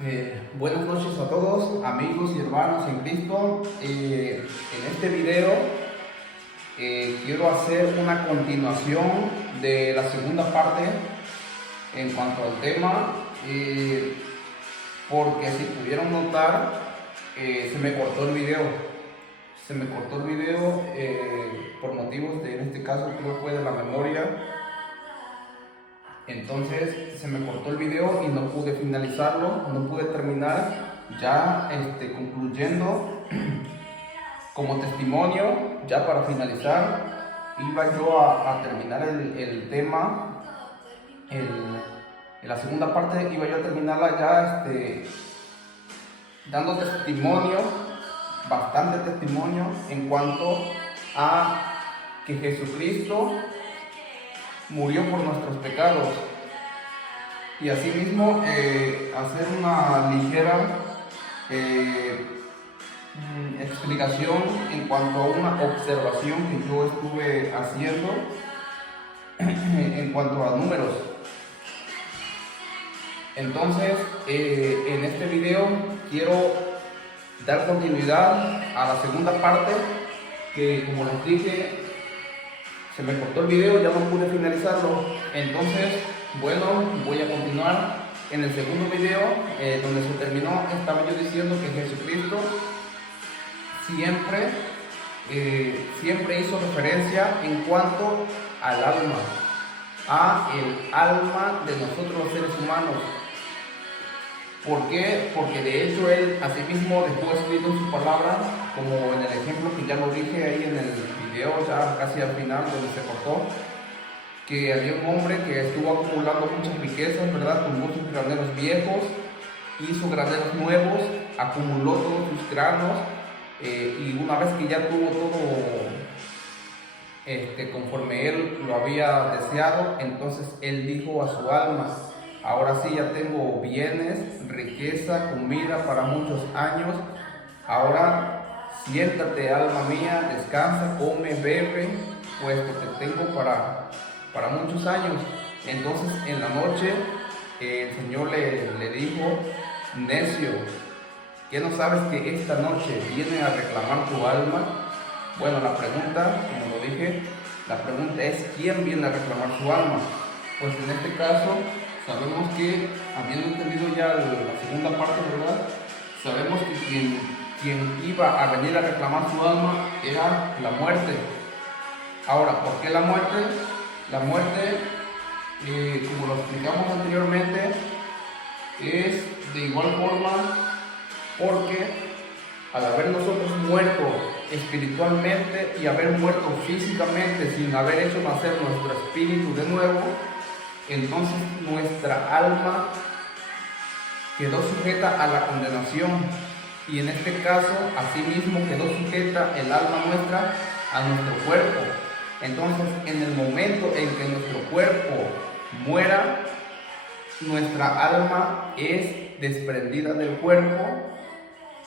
Buenas noches a todos, amigos y hermanos en Cristo. En este video quiero hacer una continuación de la segunda parte en cuanto al tema, porque si pudieron notar, se me cortó el video. Por motivos de, en este caso, creo que fue de la memoria. Entonces se me cortó el video y no pude finalizarlo, no pude terminar. Ya concluyendo, como testimonio, ya para finalizar, iba yo a terminar el tema, en la segunda parte iba yo a terminarla ya dando testimonio, bastante testimonio en cuanto a que Jesucristo murió por nuestros pecados, y asimismo hacer una ligera explicación en cuanto a una observación que yo estuve haciendo en cuanto a números. Entonces, en este video quiero dar continuidad a la segunda parte, que, como les dije, se me cortó el video, ya no pude finalizarlo. Entonces, bueno, voy a continuar en el segundo video, donde se terminó. Estaba yo diciendo que Jesucristo siempre hizo referencia en cuanto al alma, a el alma de nosotros los seres humanos. ¿Por qué? Porque de hecho él asimismo dejó escrito en su palabra, como en el ejemplo que ya lo dije ahí en el video, ya casi al final donde se cortó, que había un hombre que estuvo acumulando muchas riquezas, ¿verdad? Tomó sus graneros viejos, hizo graneros nuevos, acumuló todos sus granos, y una vez que ya tuvo todo conforme él lo había deseado, entonces él dijo a su alma: ahora sí, ya tengo bienes, riqueza, comida para muchos años. Ahora siéntate, alma mía, descansa, come, bebe, pues te tengo para muchos años. Entonces en la noche el Señor le dijo: necio, ¿qué no sabes que esta noche viene a reclamar tu alma? Bueno, la pregunta, como lo dije, la pregunta es: ¿quién viene a reclamar su alma? Pues en este caso sabemos que, habiendo entendido ya la segunda parte, ¿verdad? Sabemos que quien iba a venir a reclamar su alma era la muerte. Ahora, ¿por qué la muerte? La muerte, como lo explicamos anteriormente, es de igual forma porque al haber nosotros muerto espiritualmente y haber muerto físicamente sin haber hecho nacer nuestro espíritu de nuevo, entonces nuestra alma quedó sujeta a la condenación, y en este caso asimismo quedó sujeta el alma nuestra a nuestro cuerpo. Entonces, en el momento en que nuestro cuerpo muera, nuestra alma es desprendida del cuerpo,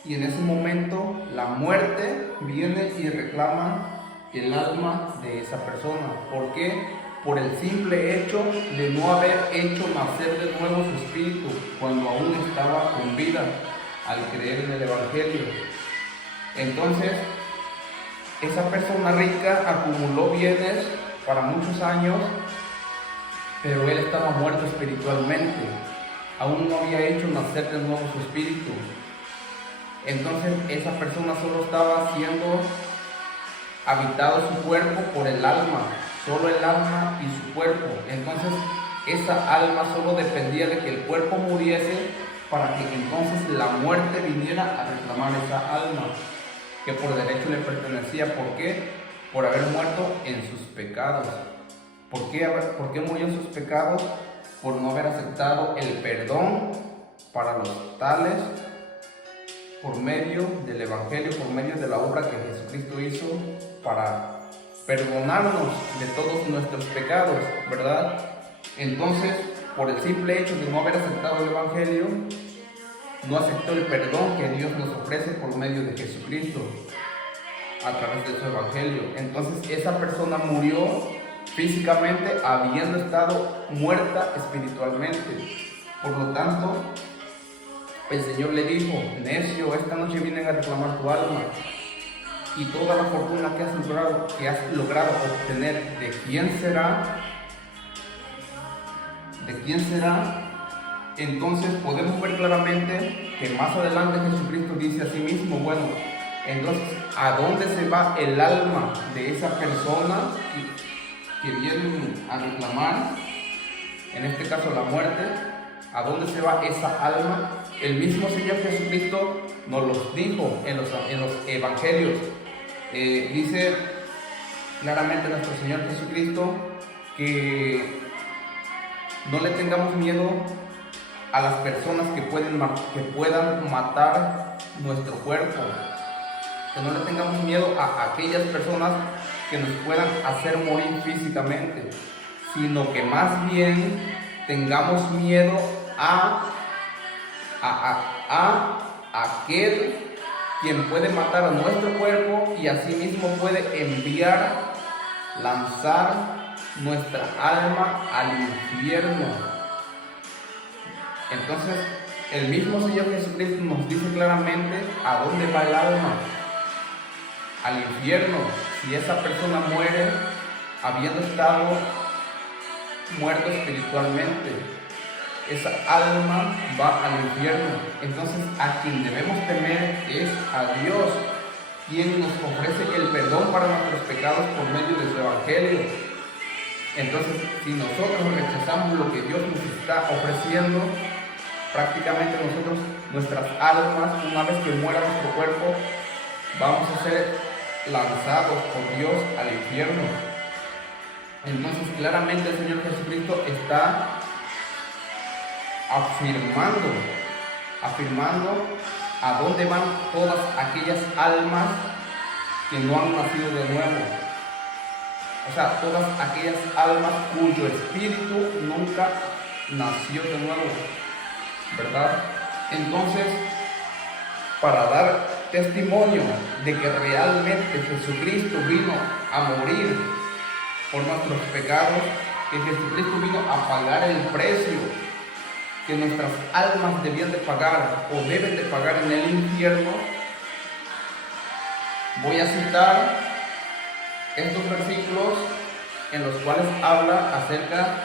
y en ese momento la muerte viene y reclama el alma de esa persona. ¿Por qué? Por el simple hecho de no haber hecho nacer de nuevo su espíritu cuando aún estaba con vida, al creer en el Evangelio. Entonces, esa persona rica acumuló bienes para muchos años, pero él estaba muerto espiritualmente, aún no había hecho nacer de nuevo su espíritu. Entonces, esa persona solo estaba siendo habitado su cuerpo por el alma, solo el alma y su cuerpo. Entonces esa alma solo dependía de que el cuerpo muriese para que entonces la muerte viniera a reclamar esa alma, que por derecho le pertenecía. ¿Por qué? Por haber muerto en sus pecados. ¿Por qué murió en sus pecados? Por no haber aceptado el perdón para los tales por medio del Evangelio, por medio de la obra que Jesucristo hizo para perdonarnos de todos nuestros pecados, ¿verdad? Entonces, por el simple hecho de no haber aceptado el Evangelio, no aceptó el perdón que Dios nos ofrece por medio de Jesucristo a través de su Evangelio. Entonces esa persona murió físicamente habiendo estado muerta espiritualmente. Por lo tanto, El Señor le dijo: necio, esta noche vienen a reclamar tu alma, y toda la fortuna que has logrado obtener, ¿de quién será? ¿De quién será? Entonces podemos ver claramente que más adelante Jesucristo dice a sí mismo: bueno, entonces, ¿a dónde se va el alma de esa persona que viene a reclamar, en este caso la muerte? ¿A dónde se va esa alma? El mismo Señor Jesucristo nos los dijo en los evangelios. Dice claramente nuestro Señor Jesucristo que no le tengamos miedo a las personas que puedan matar nuestro cuerpo, que no le tengamos miedo a aquellas personas que nos puedan hacer morir físicamente, sino que más bien tengamos miedo a aquel quien puede matar a nuestro cuerpo y asimismo puede lanzar nuestra alma al infierno. Entonces, el mismo Señor Jesucristo nos dice claramente a dónde va el alma: al infierno. Si esa persona muere habiendo estado muerto espiritualmente, esa alma va al infierno. Entonces, a quien debemos temer es a Dios, quien nos ofrece el perdón para nuestros pecados por medio de su evangelio. Entonces, si nosotros rechazamos lo que Dios nos está ofreciendo, prácticamente nuestras almas, una vez que muera nuestro cuerpo, vamos a ser lanzados por Dios al infierno. Entonces, claramente el Señor Jesucristo está afirmando a dónde van todas aquellas almas que no han nacido de nuevo. O sea, todas aquellas almas cuyo espíritu nunca nació de nuevo, ¿verdad? Entonces, para dar testimonio de que realmente Jesucristo vino a morir por nuestros pecados, que Jesucristo vino a pagar el precio que nuestras almas debían de pagar o deben de pagar en el infierno, voy a citar estos versículos en los cuales habla acerca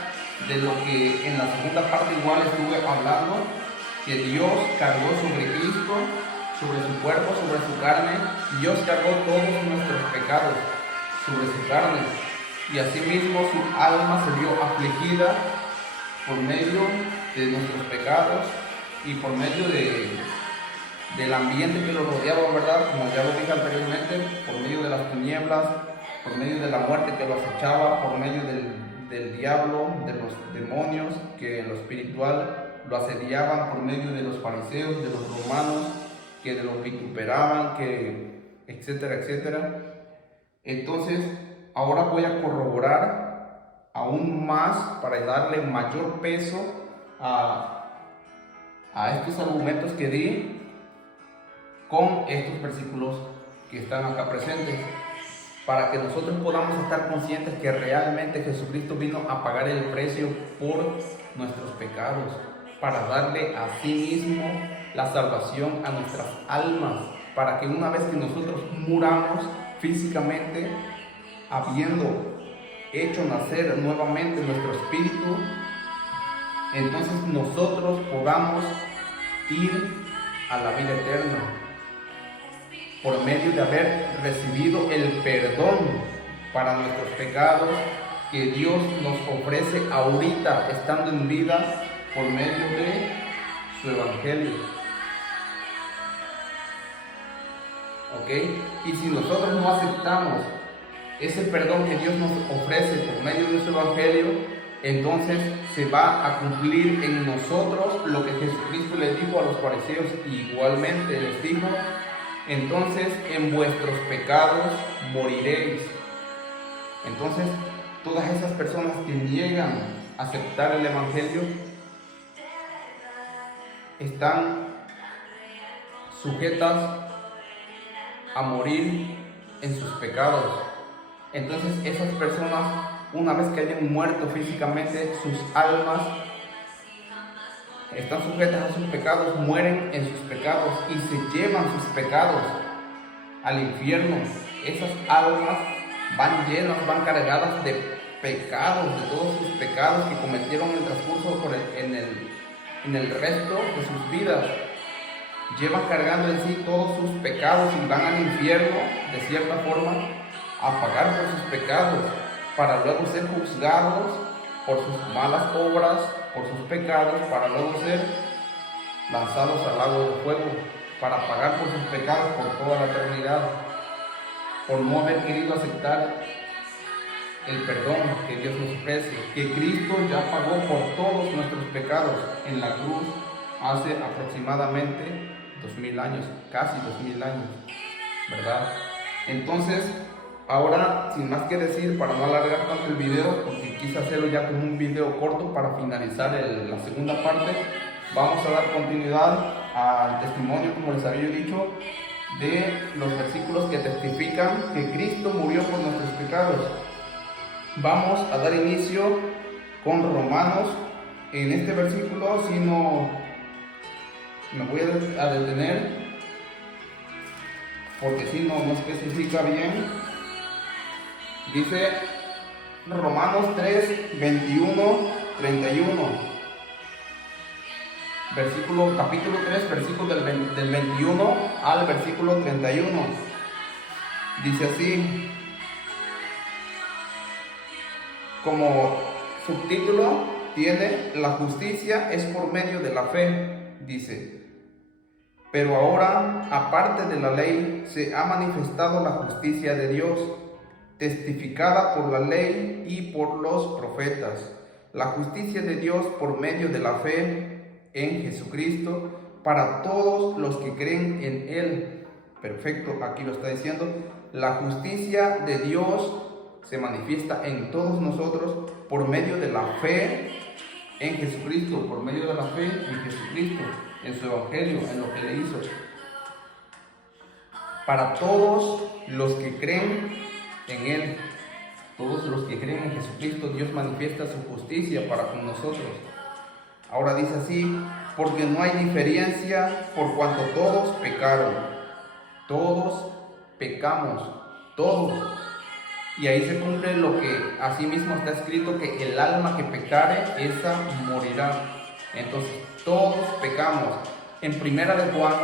de lo que en la segunda parte igual estuve hablando, que Dios cargó sobre Cristo, sobre su cuerpo, sobre su carne. Dios cargó todos nuestros pecados sobre su carne, y asimismo su alma se vio afligida por medio de nuestros pecados y por medio del ambiente que lo rodeaba, ¿verdad? Como ya lo dije anteriormente, por medio de las tinieblas, por medio de la muerte que lo acechaba, por medio del diablo, de los demonios que en lo espiritual lo asediaban, por medio de los fariseos, de los romanos que lo vituperaban, que etcétera, etcétera. Entonces, ahora voy a corroborar aún más para darle mayor peso a estos argumentos que di con estos versículos que están acá presentes, para que nosotros podamos estar conscientes que realmente Jesucristo vino a pagar el precio por nuestros pecados, para darle a sí mismo la salvación a nuestras almas, para que una vez que nosotros muramos físicamente, habiendo hecho nacer nuevamente nuestro espíritu, entonces nosotros podamos ir a la vida eterna por medio de haber recibido el perdón para nuestros pecados que Dios nos ofrece ahorita estando en vida por medio de su evangelio. ¿Ok? Y si nosotros no aceptamos ese perdón que Dios nos ofrece por medio de su evangelio, entonces se va a cumplir en nosotros lo que Jesucristo les dijo a los fariseos. Igualmente les dijo: entonces en vuestros pecados moriréis. Entonces, todas esas personas que niegan aceptar el evangelio están sujetas a morir en sus pecados. Entonces, esas personas, una vez que hayan muerto físicamente, sus almas están sujetas a sus pecados, mueren en sus pecados y se llevan sus pecados al infierno. Esas almas van llenas, van cargadas de pecados, de todos sus pecados que cometieron en el transcurso en el resto de sus vidas. Llevan cargando en sí todos sus pecados y van al infierno, de cierta forma, a pagar por sus pecados, para luego ser juzgados por sus malas obras, por sus pecados, para luego ser lanzados al lago de fuego, para pagar por sus pecados por toda la eternidad, por no haber querido aceptar el perdón que Dios nos ofrece, que Cristo ya pagó por todos nuestros pecados en la cruz hace aproximadamente 2000 años, casi 2000 años, ¿verdad? Entonces, ahora, sin más que decir, para no alargar tanto el video, porque quise hacerlo ya como un video corto para finalizar la segunda parte, vamos a dar continuidad al testimonio, como les había dicho, de los versículos que testifican que Cristo murió por nuestros pecados. Vamos a dar inicio con Romanos. En este versículo, si no me voy a detener, porque si no especifica bien. Dice Romanos 3, 21, 31. Capítulo 3, versículo del 21 al versículo 31. Dice así, como subtítulo tiene: la justicia es por medio de la fe. Dice: pero ahora, aparte de la ley, se ha manifestado la justicia de Dios, testificada por la ley y por los profetas, la justicia de Dios por medio de la fe en Jesucristo, para todos los que creen en Él. Perfecto, aquí lo está diciendo. La justicia de Dios se manifiesta en todos nosotros por medio de la fe en Jesucristo, por medio de la fe en Jesucristo, en su evangelio, en lo que le hizo. Para todos los que creen en Él, todos los que creen en Jesucristo, Dios manifiesta su justicia para con nosotros. Ahora dice así: porque no hay diferencia, por cuanto todos pecaron. Todos pecamos, todos. Y ahí se cumple lo que asimismo está escrito, que el alma que pecare, esa morirá. Entonces, todos pecamos. En Primera de Juan,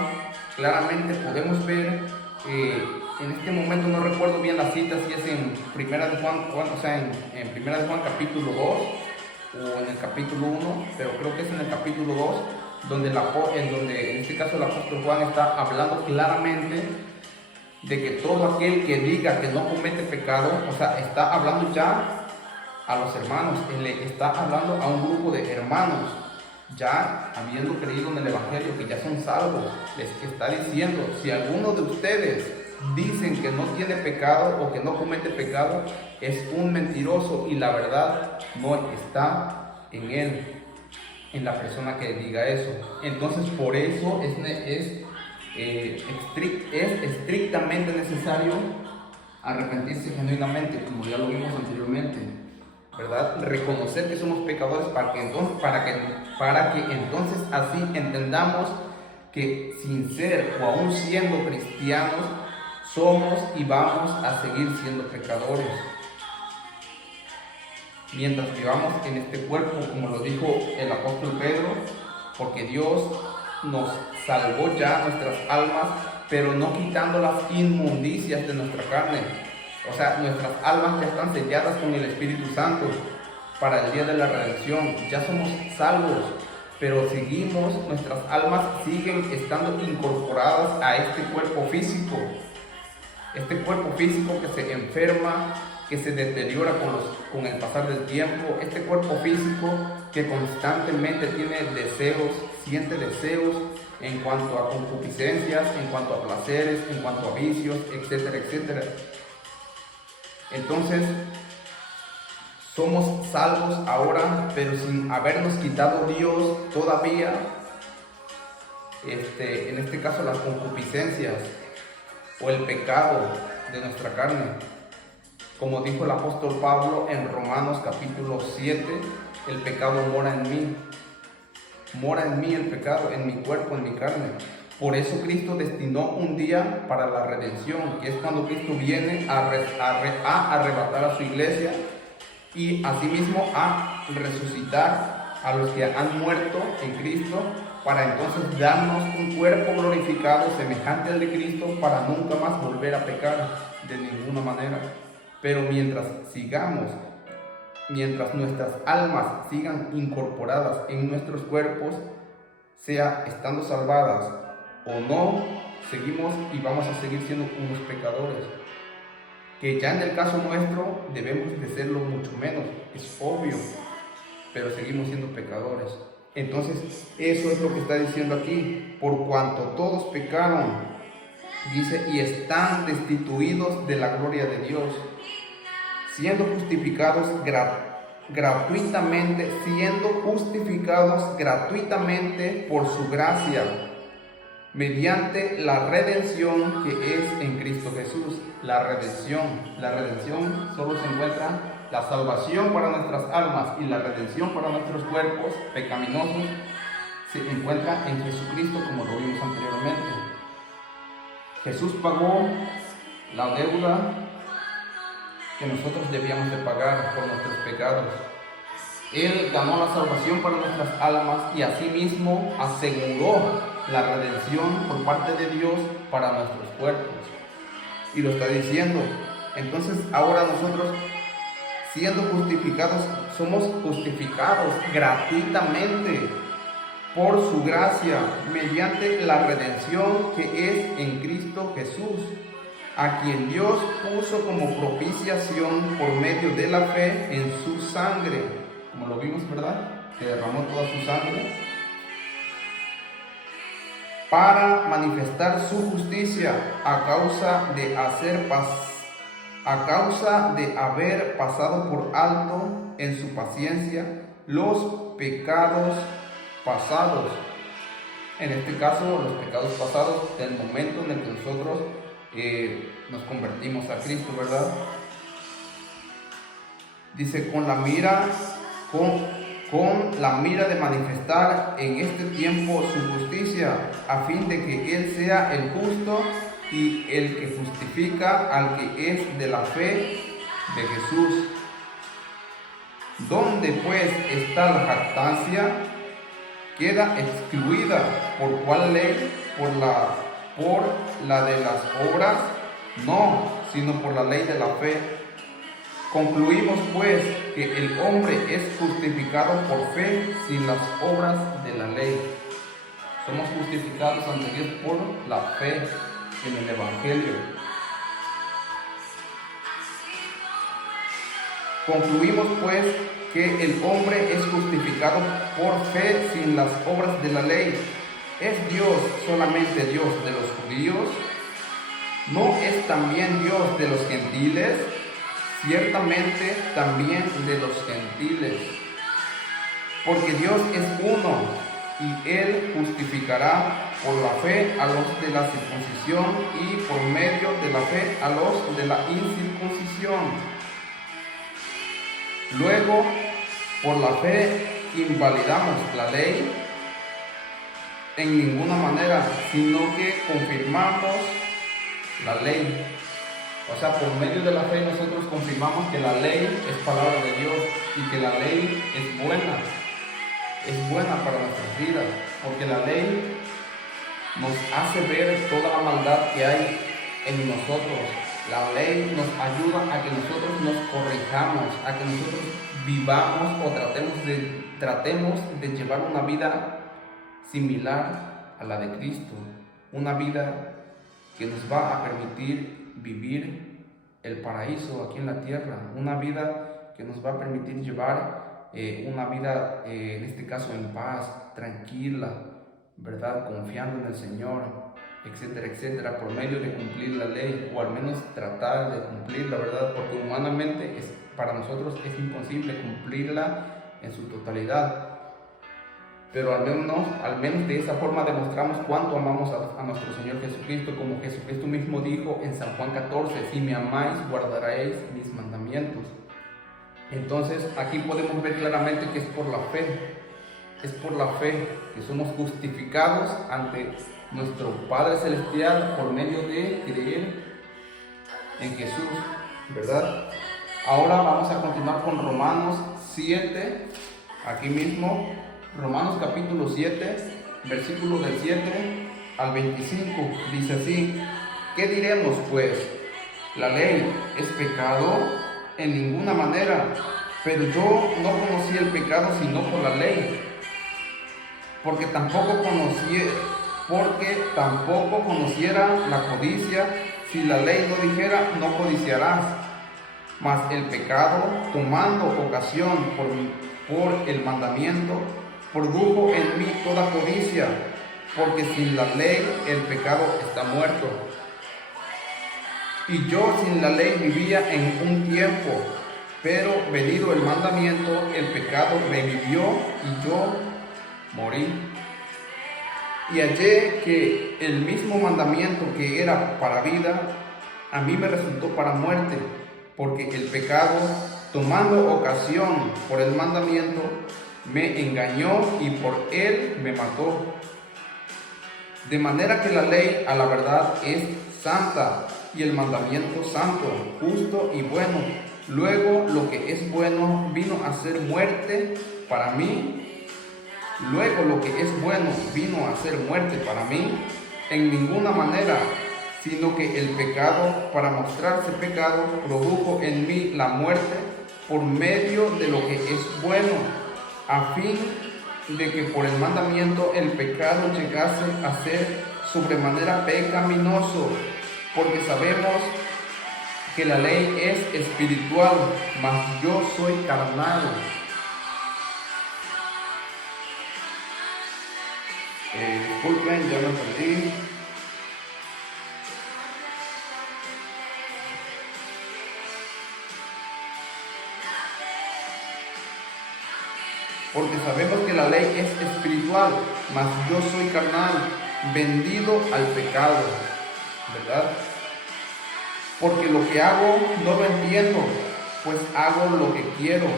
claramente podemos ver, en este momento no recuerdo bien la cita, si es en Primera de Juan, o sea, en Primera de Juan capítulo 2 o en el capítulo 1, pero creo que es en el capítulo 2, donde en este caso el apóstol Juan está hablando claramente de que todo aquel que diga que no comete pecado, o sea, está hablando ya a los hermanos, él le está hablando a un grupo de hermanos, ya habiendo creído en el evangelio, que ya son salvos. Les está diciendo: si alguno de ustedes dicen que no tiene pecado o que no comete pecado, es un mentiroso y la verdad no está en él, en la persona que diga eso. Entonces, por eso es estrictamente necesario arrepentirse genuinamente, como ya lo vimos anteriormente, ¿verdad? Reconocer que somos pecadores para que entonces así entendamos que sin ser o aún siendo cristianos, somos y vamos a seguir siendo pecadores. Mientras vivamos en este cuerpo, como lo dijo el apóstol Pedro, porque Dios nos salvó ya nuestras almas, pero no quitando las inmundicias de nuestra carne. O sea, nuestras almas ya están selladas con el Espíritu Santo para el día de la redención. Ya somos salvos, pero nuestras almas siguen estando incorporadas a este cuerpo físico. Este cuerpo físico que se enferma, que se deteriora con el pasar del tiempo. Este cuerpo físico que constantemente tiene deseos, siente deseos en cuanto a concupiscencias, en cuanto a placeres, en cuanto a vicios, etcétera, etcétera. Entonces, somos salvos ahora, pero sin habernos quitado Dios todavía, en este caso, las concupiscencias o el pecado de nuestra carne. Como dijo el apóstol Pablo en Romanos capítulo 7, el pecado mora en mí. mora en mí el pecado, en mi cuerpo, en mi carne. Por eso Cristo destinó un día para la redención, que es cuando Cristo viene a arrebatar a su iglesia y asimismo a resucitar a los que han muerto en Cristo, para entonces darnos un cuerpo glorificado semejante al de Cristo, para nunca más volver a pecar de ninguna manera. Pero mientras nuestras almas sigan incorporadas en nuestros cuerpos, sea estando salvadas o no, seguimos y vamos a seguir siendo unos pecadores. Que ya en el caso nuestro debemos de serlo mucho menos, es obvio, pero seguimos siendo pecadores. Entonces, eso es lo que está diciendo aquí. Por cuanto todos pecaron, dice, y están destituidos de la gloria de Dios, siendo justificados gratuitamente por su gracia, mediante la redención que es en Cristo Jesús. La redención solo se encuentra, la salvación para nuestras almas y la redención para nuestros cuerpos pecaminosos se encuentra en Jesucristo, como lo vimos anteriormente. Jesús pagó la deuda que nosotros debíamos de pagar por nuestros pecados. Él ganó la salvación para nuestras almas y asimismo aseguró la redención por parte de Dios para nuestros cuerpos. Y lo está diciendo. Entonces ahora nosotros, siendo justificados, somos justificados gratuitamente por su gracia, mediante la redención que es en Cristo Jesús, a quien Dios puso como propiciación por medio de la fe en su sangre. Como lo vimos, ¿verdad? Que derramó toda su sangre para manifestar su justicia a causa de haber pasado por alto en su paciencia los pecados pasados. En este caso, los pecados pasados del momento en el que nosotros nos convertimos a Cristo, ¿verdad? Dice, con la mira de manifestar en este tiempo su justicia, a fin de que Él sea el justo y el que justifica al que es de la fe de Jesús. Donde pues está la jactancia, queda excluida. ¿Por cuál ley? Por la de las obras, no, sino por la ley de la fe. Concluimos pues que el hombre es justificado por fe sin las obras de la ley. Somos justificados ante Dios por la fe en el Evangelio. Concluimos pues que el hombre es justificado por fe sin las obras de la ley. ¿Es Dios solamente Dios de los judíos? ¿No es también Dios de los gentiles? Ciertamente también de los gentiles. Porque Dios es uno, y Él justificará por la fe a los de la circuncisión y por medio de la fe a los de la incircuncisión. Luego, por la fe invalidamos la ley en ninguna manera, sino que confirmamos la ley. O sea, por medio de la fe nosotros confirmamos que la ley es palabra de Dios y que la ley es buena para nuestras vidas, porque la ley nos hace ver toda la maldad que hay en nosotros. La ley nos ayuda a que nosotros nos corrijamos, a que nosotros vivamos o tratemos de llevar una vida similar a la de Cristo, una vida que nos va a permitir vivir el paraíso aquí en la tierra, una vida que nos va a permitir llevar una vida, en este caso en paz, tranquila, ¿verdad? Confiando en el Señor, etcétera, etcétera, por medio de cumplir la ley, o al menos tratar de cumplirla, ¿verdad? Porque humanamente para nosotros es imposible cumplirla en su totalidad. Pero al menos de esa forma demostramos cuánto amamos a nuestro Señor Jesucristo, como Jesucristo mismo dijo en San Juan 14, si me amáis, guardaréis mis mandamientos. Entonces aquí podemos ver claramente que es por la fe, es por la fe que somos justificados ante nuestro Padre Celestial por medio de creer en Jesús, ¿verdad? Ahora vamos a continuar con Romanos 7, aquí mismo, Romanos capítulo 7, versículo del 7 al 25, dice así: ¿qué diremos pues? ¿La ley es pecado? En ninguna manera, pero yo no conocí el pecado sino por la ley, porque tampoco conociera la codicia, si la ley no dijera, no codiciarás. Mas el pecado, tomando ocasión por el mandamiento, produjo en mí toda codicia, porque sin la ley el pecado está muerto. Y yo sin la ley vivía en un tiempo, pero venido el mandamiento, el pecado revivió y yo morí. Y hallé que el mismo mandamiento que era para vida, a mí me resultó para muerte, porque el pecado, tomando ocasión por el mandamiento, me engañó y por él me mató. De manera que la ley a la verdad es santa, y el mandamiento santo, justo y bueno. Luego lo que es bueno vino a ser muerte para mí. En ninguna manera, sino que el pecado, para mostrarse pecado, produjo en mí la muerte por medio de lo que es bueno, a fin de que por el mandamiento el pecado llegase a ser sobremanera pecaminoso, porque sabemos que la ley es espiritual, mas yo soy carnal. Disculpen, ya me perdí. Porque sabemos que la ley es espiritual, mas yo soy carnal, vendido al pecado, ¿verdad? Porque lo que hago no lo entiendo, pues hago lo que quiero.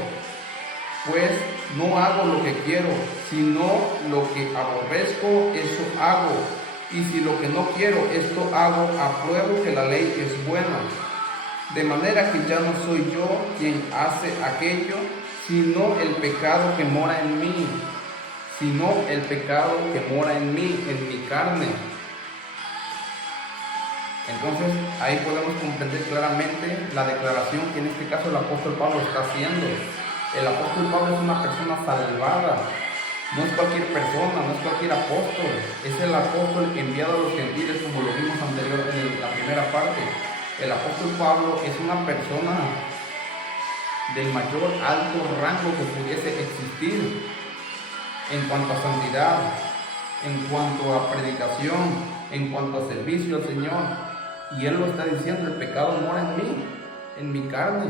Pues no hago lo que quiero, sino lo que aborrezco, eso hago. Y si lo que no quiero, esto hago, apruebo que la ley es buena. De manera que ya no soy yo quien hace aquello, sino el pecado que mora en mí. En mi carne. Entonces ahí podemos comprender claramente la declaración que en este caso el apóstol Pablo está haciendo. El apóstol Pablo es una persona salvada, no es cualquier persona, no es cualquier apóstol, es el apóstol enviado a los gentiles, como lo vimos anteriormente en la primera parte. El apóstol Pablo es una persona del mayor alto rango que pudiese existir en cuanto a santidad, en cuanto a predicación, en cuanto a servicio al Señor. Y él lo está diciendo: el pecado mora en mí, en mi carne.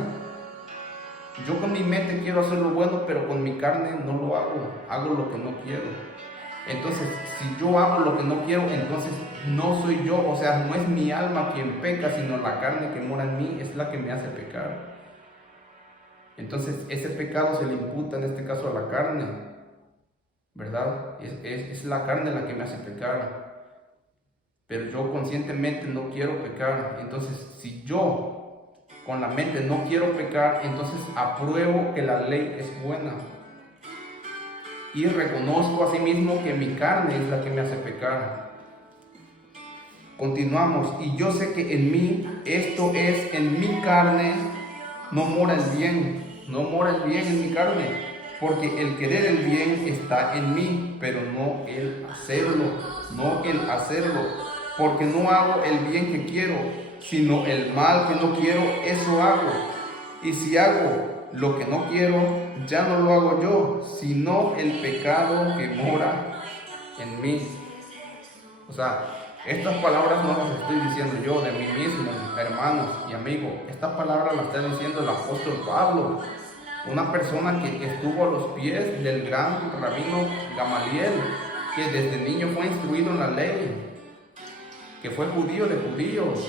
Yo con mi mente quiero hacer lo bueno, pero con mi carne no lo hago lo que no quiero. Entonces, si yo hago lo que no quiero, entonces no soy yo, o sea, no es mi alma quien peca, sino la carne que mora en mí es la que me hace pecar. Entonces, ese pecado se le imputa en este caso a la carne, ¿verdad? Es la carne la que me hace pecar. Pero yo conscientemente no quiero pecar. Entonces, si yo con la mente no quiero pecar, entonces apruebo que la ley es buena. Y reconozco asimismo que mi carne es la que me hace pecar. Continuamos. Y yo sé que en mí, esto es, en mi carne, no mora el bien en mi carne. Porque el querer el bien está en mí, pero no el hacerlo. Porque no hago el bien que quiero, sino el mal que no quiero, eso hago. Y si hago lo que no quiero, ya no lo hago yo, sino el pecado que mora en mí. O sea, estas palabras no las estoy diciendo yo de mí mismo, hermanos y amigos. Estas palabras las está diciendo el apóstol Pablo, una persona que estuvo a los pies del gran rabino Gamaliel, que desde niño fue instruido en la ley, que fue judío de judíos,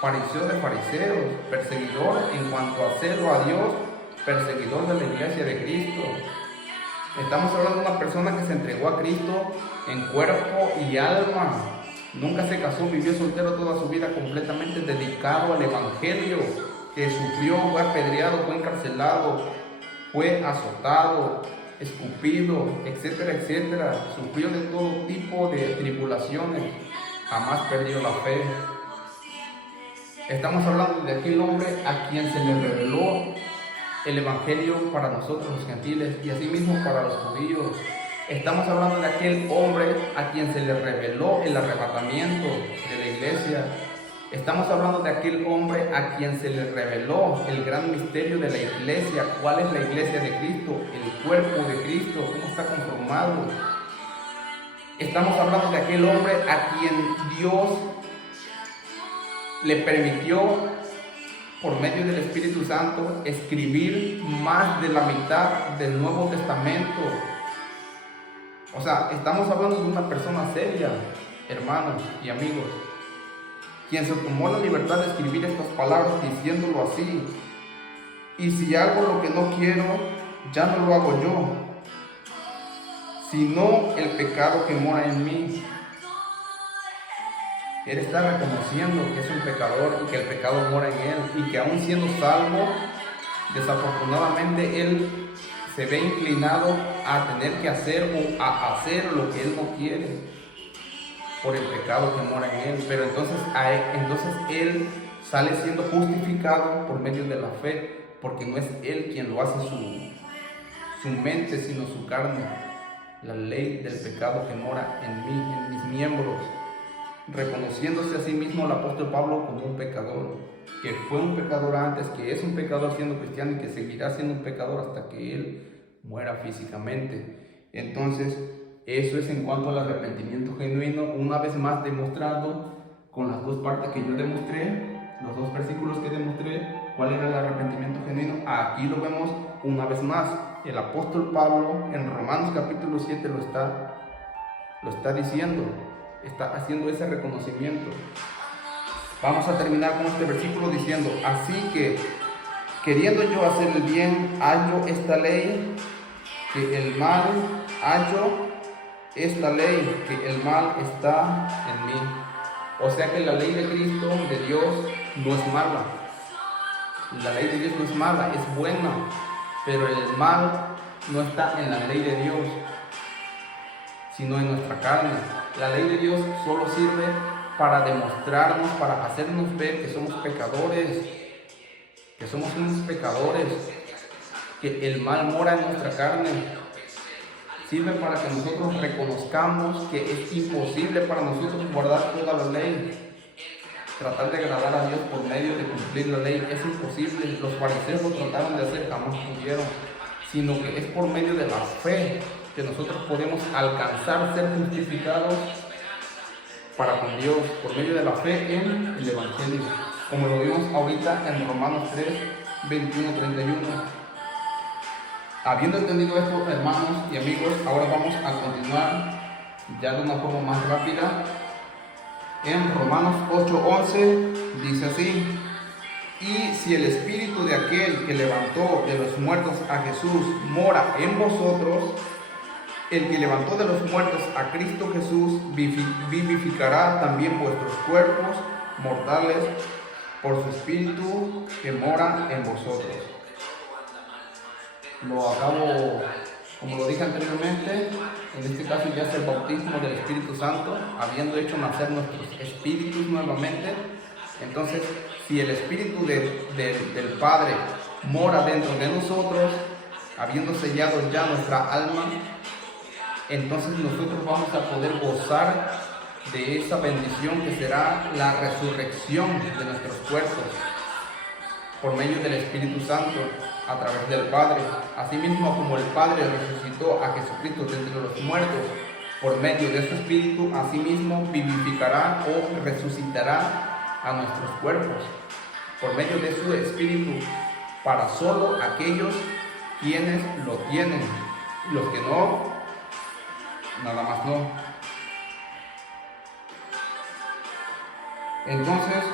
fariseo de fariseos, perseguidor en cuanto a celo a Dios, perseguidor de la iglesia de Cristo. Estamos hablando de una persona que se entregó a Cristo en cuerpo y alma. Nunca se casó, vivió soltero toda su vida completamente dedicado al Evangelio, que sufrió, fue apedreado, fue encarcelado, fue azotado, escupido, etcétera, etcétera. Sufrió de todo tipo de tribulaciones. Jamás perdió la fe. Estamos hablando de aquel hombre a quien se le reveló el Evangelio para nosotros los gentiles y asimismo para los judíos. Estamos hablando de aquel hombre a quien se le reveló el arrebatamiento de la iglesia. Estamos hablando de aquel hombre a quien se le reveló el gran misterio de la iglesia. ¿Cuál es la iglesia de Cristo? El cuerpo de Cristo, cómo está conformado. Estamos hablando de aquel hombre a quien Dios le permitió, por medio del Espíritu Santo, escribir más de la mitad del Nuevo Testamento. O sea, estamos hablando de una persona seria, hermanos y amigos, quien se tomó la libertad de escribir estas palabras diciéndolo así: y si hago lo que no quiero, ya no lo hago yo, sino el pecado que mora en mí. Él está reconociendo que es un pecador y que el pecado mora en él, y que aún siendo salvo, desafortunadamente él se ve inclinado a tener que hacer o a hacer lo que él no quiere por el pecado que mora en él. Pero entonces él sale siendo justificado por medio de la fe, porque no es él quien lo hace su mente, sino su carne. La ley del pecado que mora en mí, en mis miembros, reconociéndose a sí mismo el apóstol Pablo como un pecador, que fue un pecador antes, que es un pecador siendo cristiano y que seguirá siendo un pecador hasta que él muera físicamente. Entonces, eso es en cuanto al arrepentimiento genuino, una vez más demostrado con las dos partes que yo demostré, los dos versículos que demostré, cuál era el arrepentimiento genuino. Aquí lo vemos una vez más. El apóstol Pablo en Romanos capítulo 7 lo está diciendo, está haciendo ese reconocimiento. Vamos a terminar con este versículo diciendo: así que, queriendo yo hacer el bien, hallo esta ley, que el mal, hallo esta ley, que el mal está en mí. O sea que la ley de Cristo, de Dios, no es mala. La ley de Dios no es mala, es buena, pero el mal no está en la ley de Dios, sino en nuestra carne. La ley de Dios solo sirve para demostrarnos, para hacernos ver que somos pecadores, que el mal mora en nuestra carne. Sirve para que nosotros reconozcamos que es imposible para nosotros guardar toda la ley. Tratar de agradar a Dios por medio de cumplir la ley es imposible. Los fariseos lo trataron de hacer, jamás pudieron, sino que es por medio de la fe que nosotros podemos alcanzar ser justificados para con Dios, por medio de la fe en el Evangelio, como lo vimos ahorita en Romanos 3, 21-31. Habiendo entendido esto, hermanos y amigos, ahora vamos a continuar ya de una forma más rápida. En Romanos 8:11 dice así: y si el espíritu de aquel que levantó de los muertos a Jesús mora en vosotros, el que levantó de los muertos a Cristo Jesús vivificará también vuestros cuerpos mortales por su espíritu que mora en vosotros. Lo acabo, como lo dije anteriormente, en este caso ya es el bautismo del Espíritu Santo, habiendo hecho nacer nuestros espíritus nuevamente. Entonces, si el Espíritu del Padre mora dentro de nosotros, habiendo sellado ya nuestra alma, entonces nosotros vamos a poder gozar de esa bendición que será la resurrección de nuestros cuerpos por medio del Espíritu Santo a través del Padre. Asimismo, como el Padre resucitó a Jesucristo de entre los muertos por medio de su Espíritu, asimismo vivificará o resucitará a nuestros cuerpos por medio de su Espíritu, para solo aquellos quienes lo tienen. Los que no, nada más no. Entonces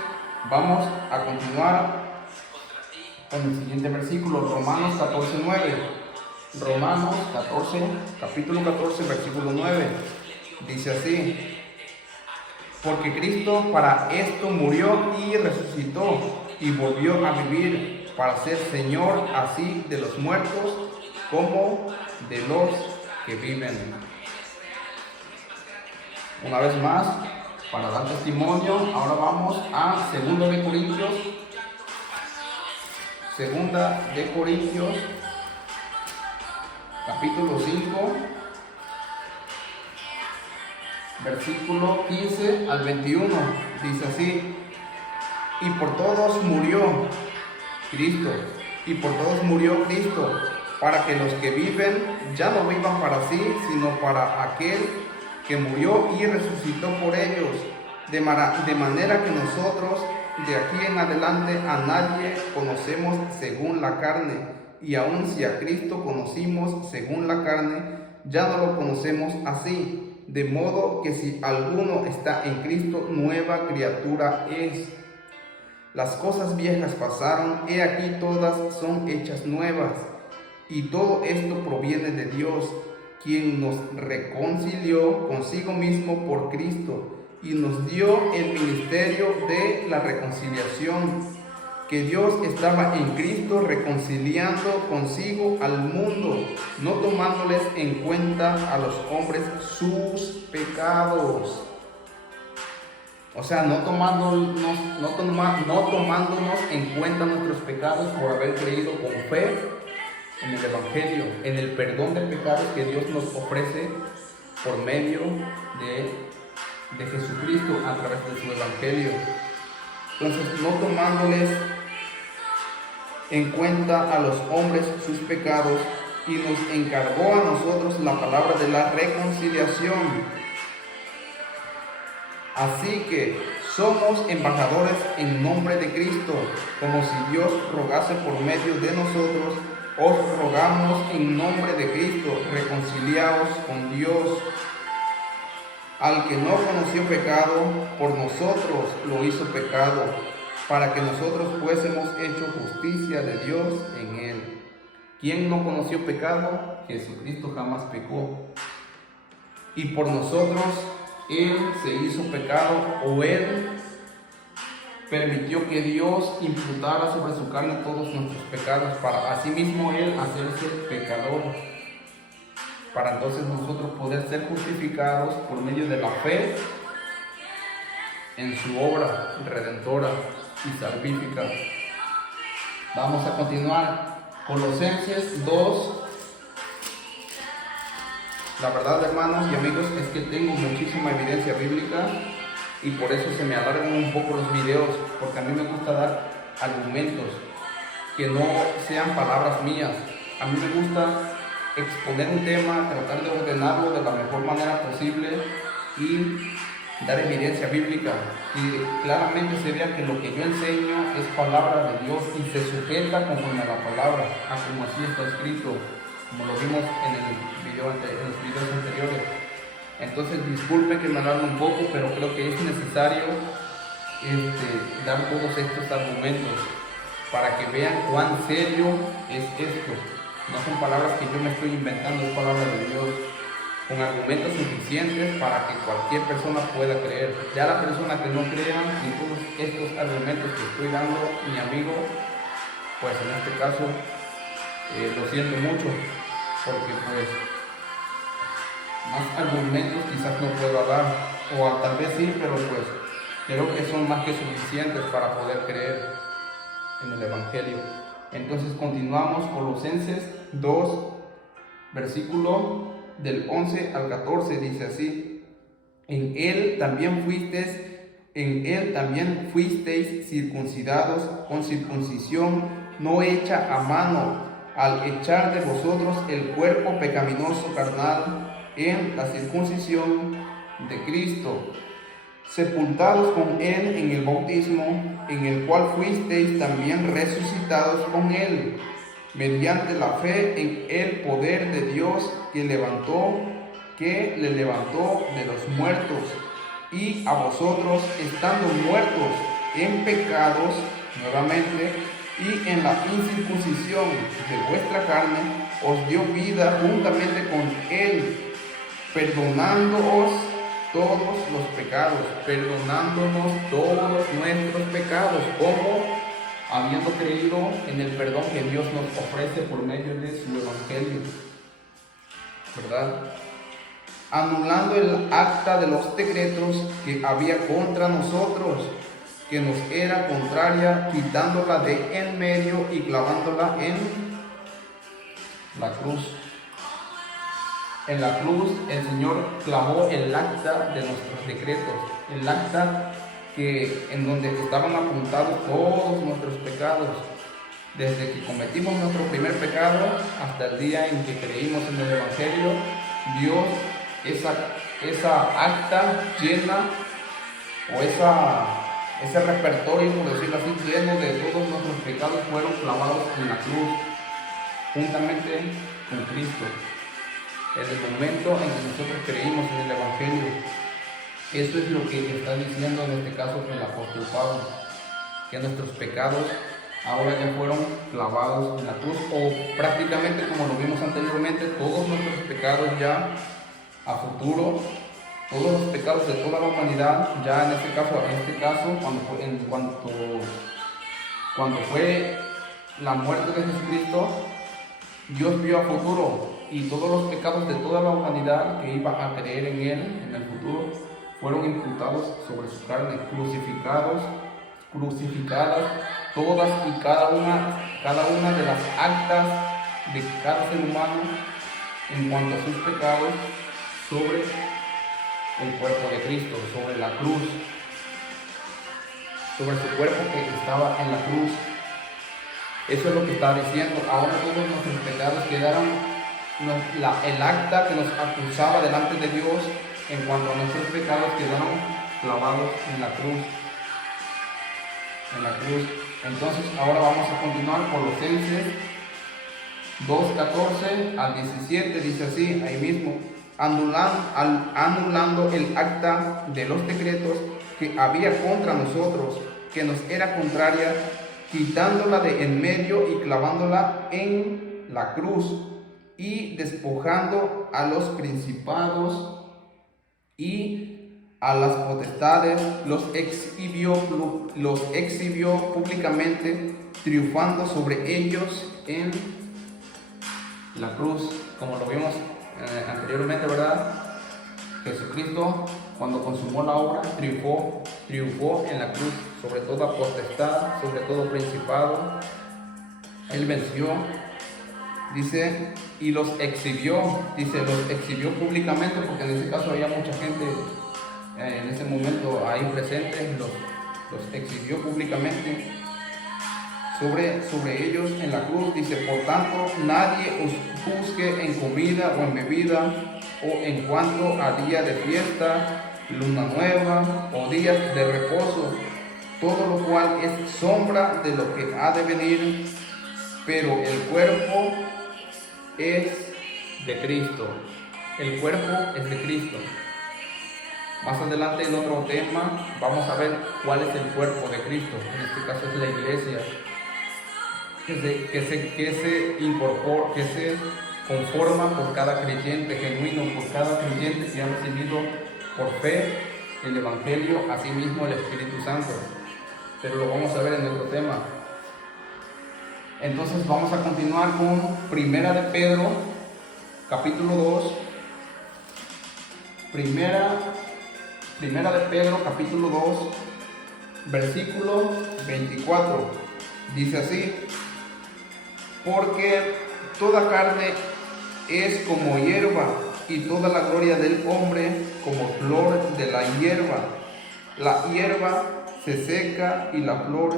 vamos a continuar con el siguiente versículo, Romanos 14:9. Romanos 14, capítulo 14, versículo 9. Dice así: porque Cristo para esto murió y resucitó y volvió a vivir para ser Señor así de los muertos como de los que viven. Una vez más, para dar testimonio, ahora vamos a 2 Corintios, capítulo 5, versículo 15 al 21. Dice así: y por todos murió Cristo, para que los que viven ya no vivan para sí, sino para aquel que murió y resucitó por ellos. De manera que nosotros de aquí en adelante a nadie conocemos según la carne, y aun si a Cristo conocimos según la carne, ya no lo conocemos así. De modo que si alguno está en Cristo, nueva criatura es. Las cosas viejas pasaron, he aquí todas son hechas nuevas. Y todo esto proviene de Dios, quien nos reconcilió consigo mismo por Cristo y nos dio el ministerio de la reconciliación, que Dios estaba en Cristo reconciliando consigo al mundo, no tomándoles en cuenta a los hombres sus pecados. O sea, no tomándonos en cuenta nuestros pecados por haber creído con fe en el Evangelio, en el perdón de pecados que Dios nos ofrece por medio de Jesucristo a través de su Evangelio. Entonces, no tomándoles en cuenta a los hombres sus pecados, y nos encargó a nosotros la palabra de la reconciliación. Así que somos embajadores en nombre de Cristo, como si Dios rogase por medio de nosotros. Os rogamos en nombre de Cristo, reconciliaos con Dios. Al que no conoció pecado, por nosotros lo hizo pecado, para que nosotros fuésemos hecho justicia de Dios en él. ¿Quién no conoció pecado? Jesucristo jamás pecó. Y por nosotros Él se hizo pecado, o Él permitió que Dios imputara sobre su carne todos nuestros pecados, para asimismo Él hacerse pecador, para entonces nosotros poder ser justificados por medio de la fe en su obra redentora y salvífica. Vamos a continuar. Colosenses 2. La verdad, hermanos y amigos, es que tengo muchísima evidencia bíblica y por eso se me alargan un poco los videos, porque a mí me gusta dar argumentos que no sean palabras mías. A mí me gusta exponer un tema, tratar de ordenarlo de la mejor manera posible y dar evidencia bíblica, y claramente se vea que lo que yo enseño es palabra de Dios y se sujeta conforme a la palabra, a como así está escrito, como lo vimos en los videos anteriores. Entonces disculpen que me alargue un poco, pero creo que es necesario dar todos estos argumentos para que vean cuán serio es esto. No son palabras que yo me estoy inventando, es palabra de Dios, con argumentos suficientes para que cualquier persona pueda creer. Ya la persona que no crea en todos estos argumentos que estoy dando, mi amigo, pues en este caso lo siento mucho, porque pues más argumentos quizás no puedo dar, o tal vez sí, pero pues creo que son más que suficientes para poder creer en el Evangelio. Entonces continuamos. Colosenses 2, versículo del 11 al 14, dice así: en él también fuisteis circuncidados con circuncisión no hecha a mano, al echar de vosotros el cuerpo pecaminoso carnal en la circuncisión de Cristo, sepultados con Él en el bautismo, en el cual fuisteis también resucitados con Él, mediante la fe en el poder de Dios que le levantó de los muertos, y a vosotros, estando muertos en pecados, nuevamente y en la incircuncisión de vuestra carne os dio vida juntamente con él, perdonándoos todos los pecados, perdonándonos todos nuestros pecados, como habiendo creído en el perdón que Dios nos ofrece por medio de su evangelio, ¿verdad? Anulando el acta de los decretos que había contra nosotros, que nos era contraria, quitándola de en medio y clavándola en la cruz. En la cruz el Señor clavó el acta de nuestros decretos, el acta en donde estaban apuntados todos nuestros pecados, desde que cometimos nuestro primer pecado hasta el día en que creímos en el Evangelio. Dios, esa acta llena, o ese repertorio, por decirlo así, lleno de todos nuestros pecados, fueron clavados en la cruz, juntamente con Cristo. En el momento en que nosotros creímos en el Evangelio, eso es lo que está diciendo en este caso el apóstol Pablo, que nuestros pecados ahora ya fueron clavados en la cruz, o prácticamente, como lo vimos anteriormente, todos nuestros pecados ya a futuro, todos los pecados de toda la humanidad, ya en este caso cuando fue la muerte de Jesucristo, Dios vio a futuro, y todos los pecados de toda la humanidad que iba a creer en Él en el futuro fueron imputados sobre su carne, crucificadas todas y cada una de las actas de cada ser humano en cuanto a sus pecados sobre el cuerpo de Cristo, sobre la cruz, sobre su cuerpo que estaba en la cruz. Eso es lo que está diciendo. Ahora todos nuestros pecados quedaron, el acta que nos acusaba delante de Dios en cuanto a nuestros pecados quedaron clavados en la cruz. En la cruz. Entonces ahora vamos a continuar. Colosenses 2:14 al 17 dice así, ahí mismo: anulando el acta de los decretos que había contra nosotros, que nos era contraria, quitándola de en medio y clavándola en la cruz, y despojando a los principados y a las potestades, los exhibió públicamente, triunfando sobre ellos en la cruz. Como lo vimos anteriormente, ¿verdad? Jesucristo, cuando consumó la obra, triunfó en la cruz sobre toda potestad, sobre todo principado. Él venció, dice, y los exhibió públicamente, porque en ese caso había mucha gente en ese momento ahí presente. Los exhibió públicamente sobre ellos en la cruz. Dice: por tanto, nadie os juzgue en comida o en bebida, o en cuanto a día de fiesta, luna nueva o días de reposo, todo lo cual es sombra de lo que ha de venir, pero el cuerpo es de Cristo. El cuerpo es de Cristo. Más adelante, en otro tema, vamos a ver cuál es el cuerpo de Cristo. En este caso es la iglesia, que se conforma por cada creyente genuino, por cada creyente que ha recibido por fe el Evangelio, así mismo el Espíritu Santo. Pero lo vamos a ver en otro tema. Entonces vamos a continuar con Primera de Pedro, capítulo 2. Primera de Pedro, capítulo 2, versículo 24. Dice así: porque toda carne es como hierba, y toda la gloria del hombre como flor de la hierba. La hierba se seca y la flor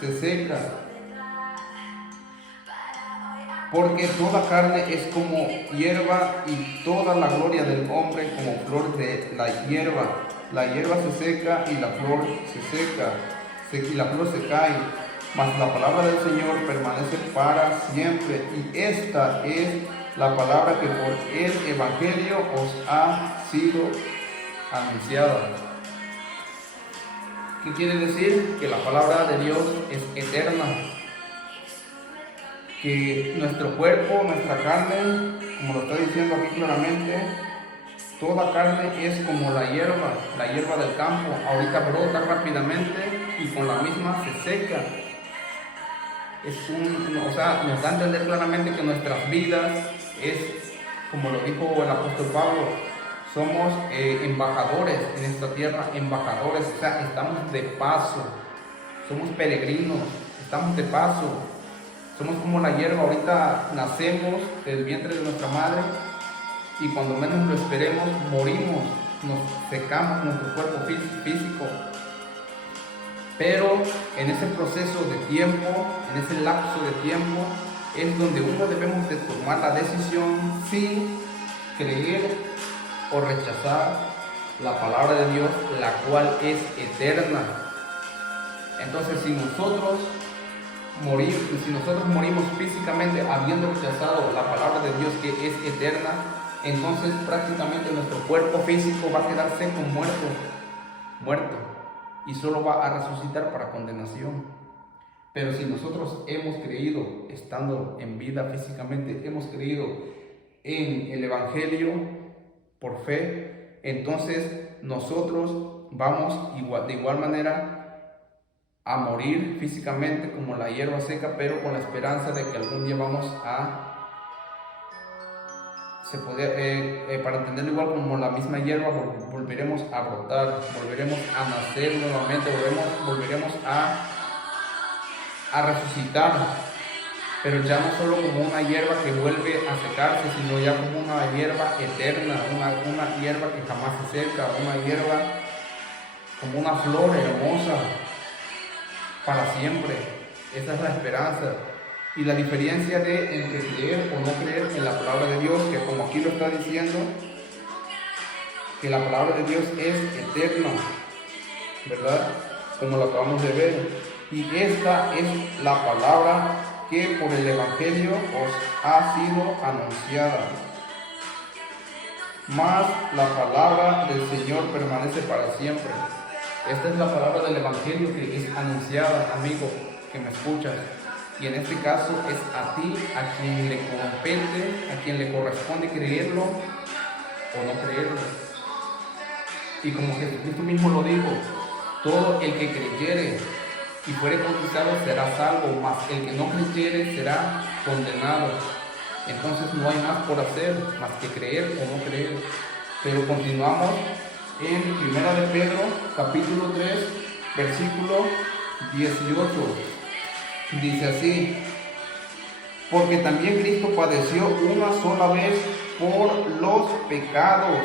se seca, porque toda carne es como hierba, y toda la gloria del hombre como flor de la hierba. La hierba se seca y la flor se seca, y la flor se cae, mas la palabra del Señor permanece para siempre. Y esta es la palabra que por el Evangelio os ha sido anunciada. ¿Qué quiere decir? Que la palabra de Dios es eterna. que nuestro cuerpo, nuestra carne, como lo está diciendo aquí claramente, toda carne es como la hierba del campo, ahorita brota rápidamente y con la misma se seca. O sea, nos da a entender claramente que nuestras vidas es, como lo dijo el apóstol Pablo, somos embajadores en esta tierra, embajadores, o sea, estamos de paso, somos peregrinos, estamos de paso, somos como la hierba, ahorita nacemos del vientre de nuestra madre y cuando menos lo esperemos morimos, nos secamos nuestro cuerpo físico. Pero en ese proceso de tiempo, en ese lapso de tiempo, es donde uno debemos de tomar la decisión si creer o rechazar la palabra de Dios, la cual es eterna. Entonces, si nosotros morimos físicamente habiendo rechazado la palabra de Dios que es eterna, entonces prácticamente nuestro cuerpo físico va a quedar seco, muerto. Y solo va a resucitar para condenación. Pero si nosotros hemos creído, estando en vida físicamente, hemos creído en el Evangelio por fe, entonces nosotros vamos de igual manera a morir físicamente como la hierba seca, pero con la esperanza de que algún día vamos a para entenderlo igual como la misma hierba, volveremos a brotar, volveremos a nacer nuevamente, volveremos a resucitar, pero ya no solo como una hierba que vuelve a secarse, sino ya como una hierba eterna, una hierba que jamás se seca, una hierba como una flor hermosa para siempre. Esa es la esperanza. Y la diferencia entre creer o no creer en la palabra de Dios, que como aquí lo está diciendo, que la palabra de Dios es eterna, ¿verdad? Como lo acabamos de ver. Y esta es la palabra que por el Evangelio os ha sido anunciada. Mas la palabra del Señor permanece para siempre. Esta es la palabra del Evangelio que es anunciada, amigo, que me escuchas. Y en este caso es a ti, a quien le compete, a quien le corresponde creerlo o no creerlo. Y como Jesucristo mismo lo dijo, todo el que creyere y fuere bautizado será salvo, mas el que no creyere será condenado. Entonces no hay más por hacer, más que creer o no creer. Pero continuamos en 1 de Pedro, capítulo 3, versículo 18. Dice así: porque también Cristo padeció una sola vez por los pecados,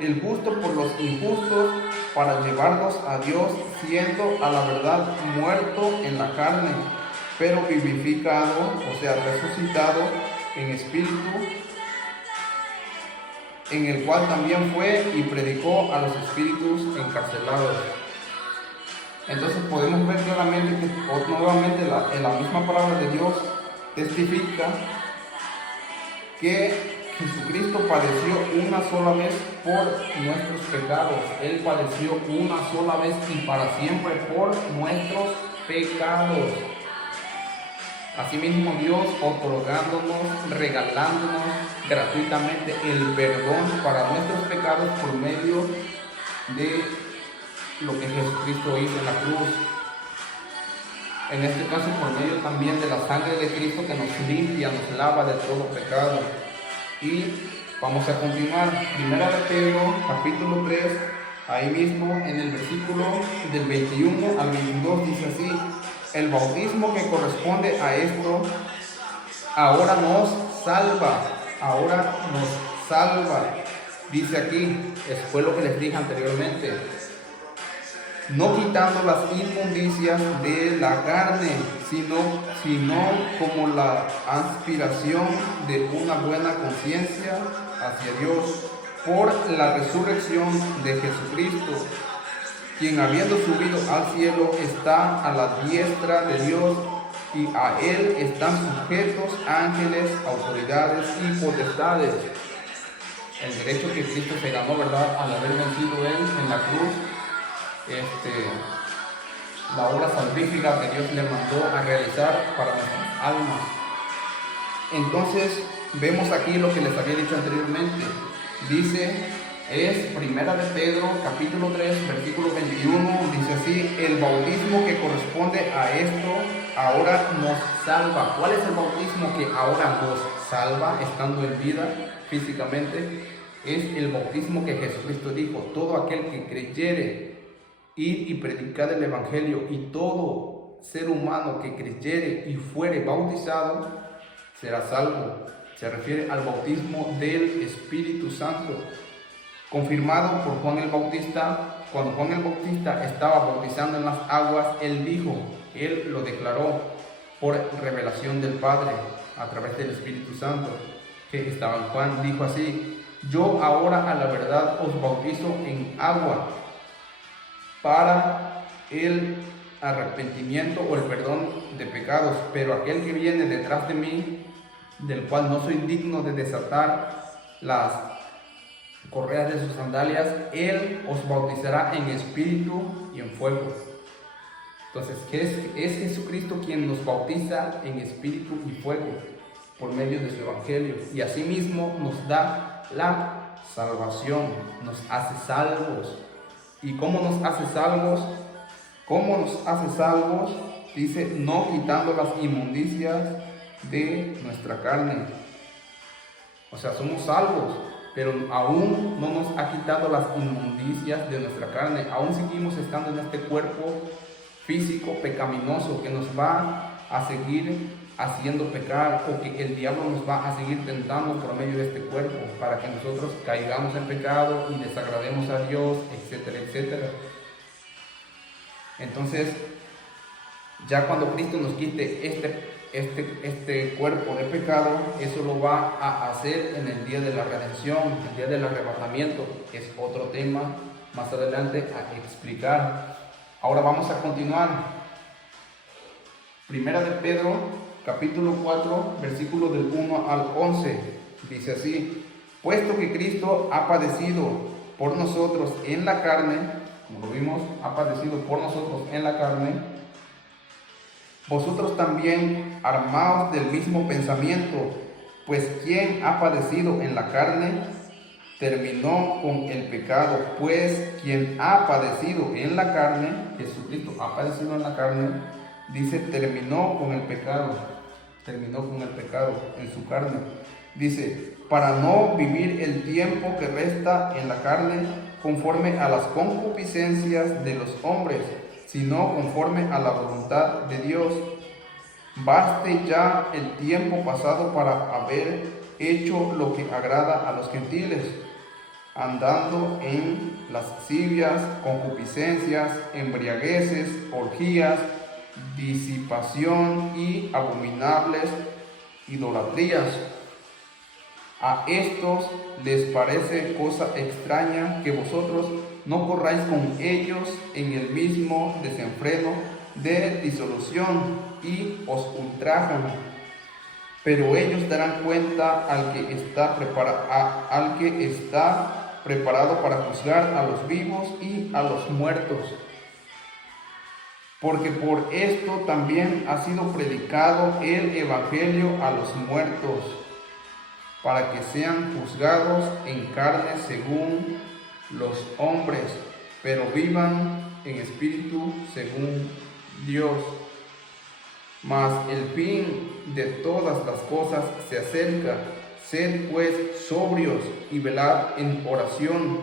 el justo por los injustos, para llevarlos a Dios, siendo a la verdad muerto en la carne, pero vivificado, o sea, resucitado en espíritu, en el cual también fue y predicó a los espíritus encarcelados. Entonces podemos ver claramente que nuevamente en la misma palabra de Dios testifica que Jesucristo padeció una sola vez por nuestros pecados. Él padeció una sola vez y para siempre por nuestros pecados. Asimismo, Dios otorgándonos, regalándonos gratuitamente el perdón para nuestros pecados por medio de lo que Jesucristo hizo en la cruz. En este caso, por medio también de la sangre de Cristo que nos limpia, nos lava de todo pecado. Y vamos a continuar. 1 de Pedro, capítulo 3, ahí mismo en el versículo del 21 al 22 dice así: el bautismo que corresponde a esto ahora nos salva. Dice aquí, fue lo que les dije anteriormente, no quitando las inmundicias de la carne, sino como la aspiración de una buena conciencia hacia Dios por la resurrección de Jesucristo, quien habiendo subido al cielo está a la diestra de Dios, y a él están sujetos ángeles, autoridades y potestades. El derecho que Cristo se ganó, ¿verdad?, al haber vencido él en la cruz, la obra salvífica que Dios le mandó a realizar para nuestras almas. Entonces vemos aquí lo que les había dicho anteriormente. Dice, es Primera de Pedro, capítulo 3, versículo 21, dice así: el bautismo que corresponde a esto ahora nos salva. ¿Cuál es el bautismo que ahora nos salva estando en vida físicamente? Es el bautismo que Jesucristo dijo: todo aquel que creyere, ir y predicar el evangelio, y todo ser humano que creyere y fuere bautizado será salvo. Se refiere al bautismo del Espíritu Santo, confirmado por Juan el Bautista. Cuando Juan el Bautista estaba bautizando en las aguas, él lo declaró por revelación del Padre a través del Espíritu Santo que estaba en Juan. Dijo así: yo ahora a la verdad os bautizo en agua para el arrepentimiento o el perdón de pecados, pero aquel que viene detrás de mí, del cual no soy digno de desatar las correas de sus sandalias, él os bautizará en espíritu y en fuego. Entonces, es Jesucristo quien nos bautiza en espíritu y fuego por medio de su evangelio, y asimismo nos da la salvación, nos hace salvos. ¿Y cómo nos hace salvos? ¿Cómo nos hace salvos? Dice: no quitando las inmundicias de nuestra carne. O sea, somos salvos, pero aún no nos ha quitado las inmundicias de nuestra carne. Aún seguimos estando en este cuerpo físico pecaminoso que nos va a seguir haciendo pecar, o que el diablo nos va a seguir tentando por medio de este cuerpo para que nosotros caigamos en pecado y desagrademos a Dios, etcétera, etcétera. Entonces, ya cuando Cristo nos quite este cuerpo de pecado, eso lo va a hacer en el día de la redención, el día del arrebatamiento, que es otro tema más adelante a explicar. Ahora vamos a continuar. Primera de Pedro, capítulo 4, versículo del 1 al 11, dice así: puesto que Cristo ha padecido por nosotros en la carne, como lo vimos, ha padecido por nosotros en la carne, vosotros también armaos del mismo pensamiento, pues quien ha padecido en la carne, terminó con el pecado. Pues quien ha padecido en la carne, Jesucristo ha padecido en la carne, dice, terminó con el pecado en su carne. Dice, para no vivir el tiempo que resta en la carne conforme a las concupiscencias de los hombres, sino conforme a la voluntad de Dios. Baste ya el tiempo pasado para haber hecho lo que agrada a los gentiles, andando en lascivias, concupiscencias, embriagueces, orgías, disipación y abominables idolatrías. A estos les parece cosa extraña que vosotros no corráis con ellos en el mismo desenfreno de disolución, y os ultrajan. Pero ellos darán cuenta al que está preparado para juzgar a los vivos y a los muertos. Porque por esto también ha sido predicado el evangelio a los muertos, para que sean juzgados en carne según los hombres, pero vivan en espíritu según Dios. Mas el fin de todas las cosas se acerca. Sed pues sobrios y velad en oración,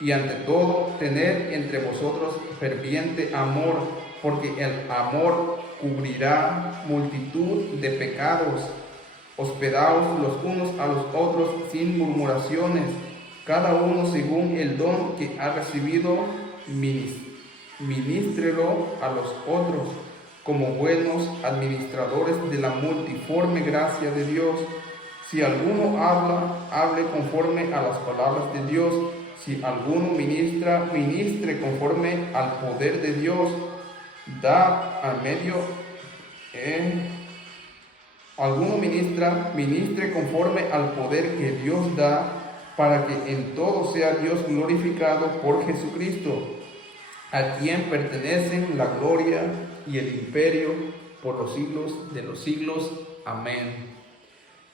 y ante todo tened entre vosotros ferviente amor, porque el amor cubrirá multitud de pecados. Hospedaos los unos a los otros sin murmuraciones, cada uno según el don que ha recibido, ministrelo a los otros, como buenos administradores de la multiforme gracia de Dios. Si alguno habla, hable conforme a las palabras de Dios. Si alguno ministra, ministre conforme al poder de Dios. Alguno ministre conforme al poder que Dios da, para que en todo sea Dios glorificado por Jesucristo, a quien pertenecen la gloria y el imperio por los siglos de los siglos. Amén.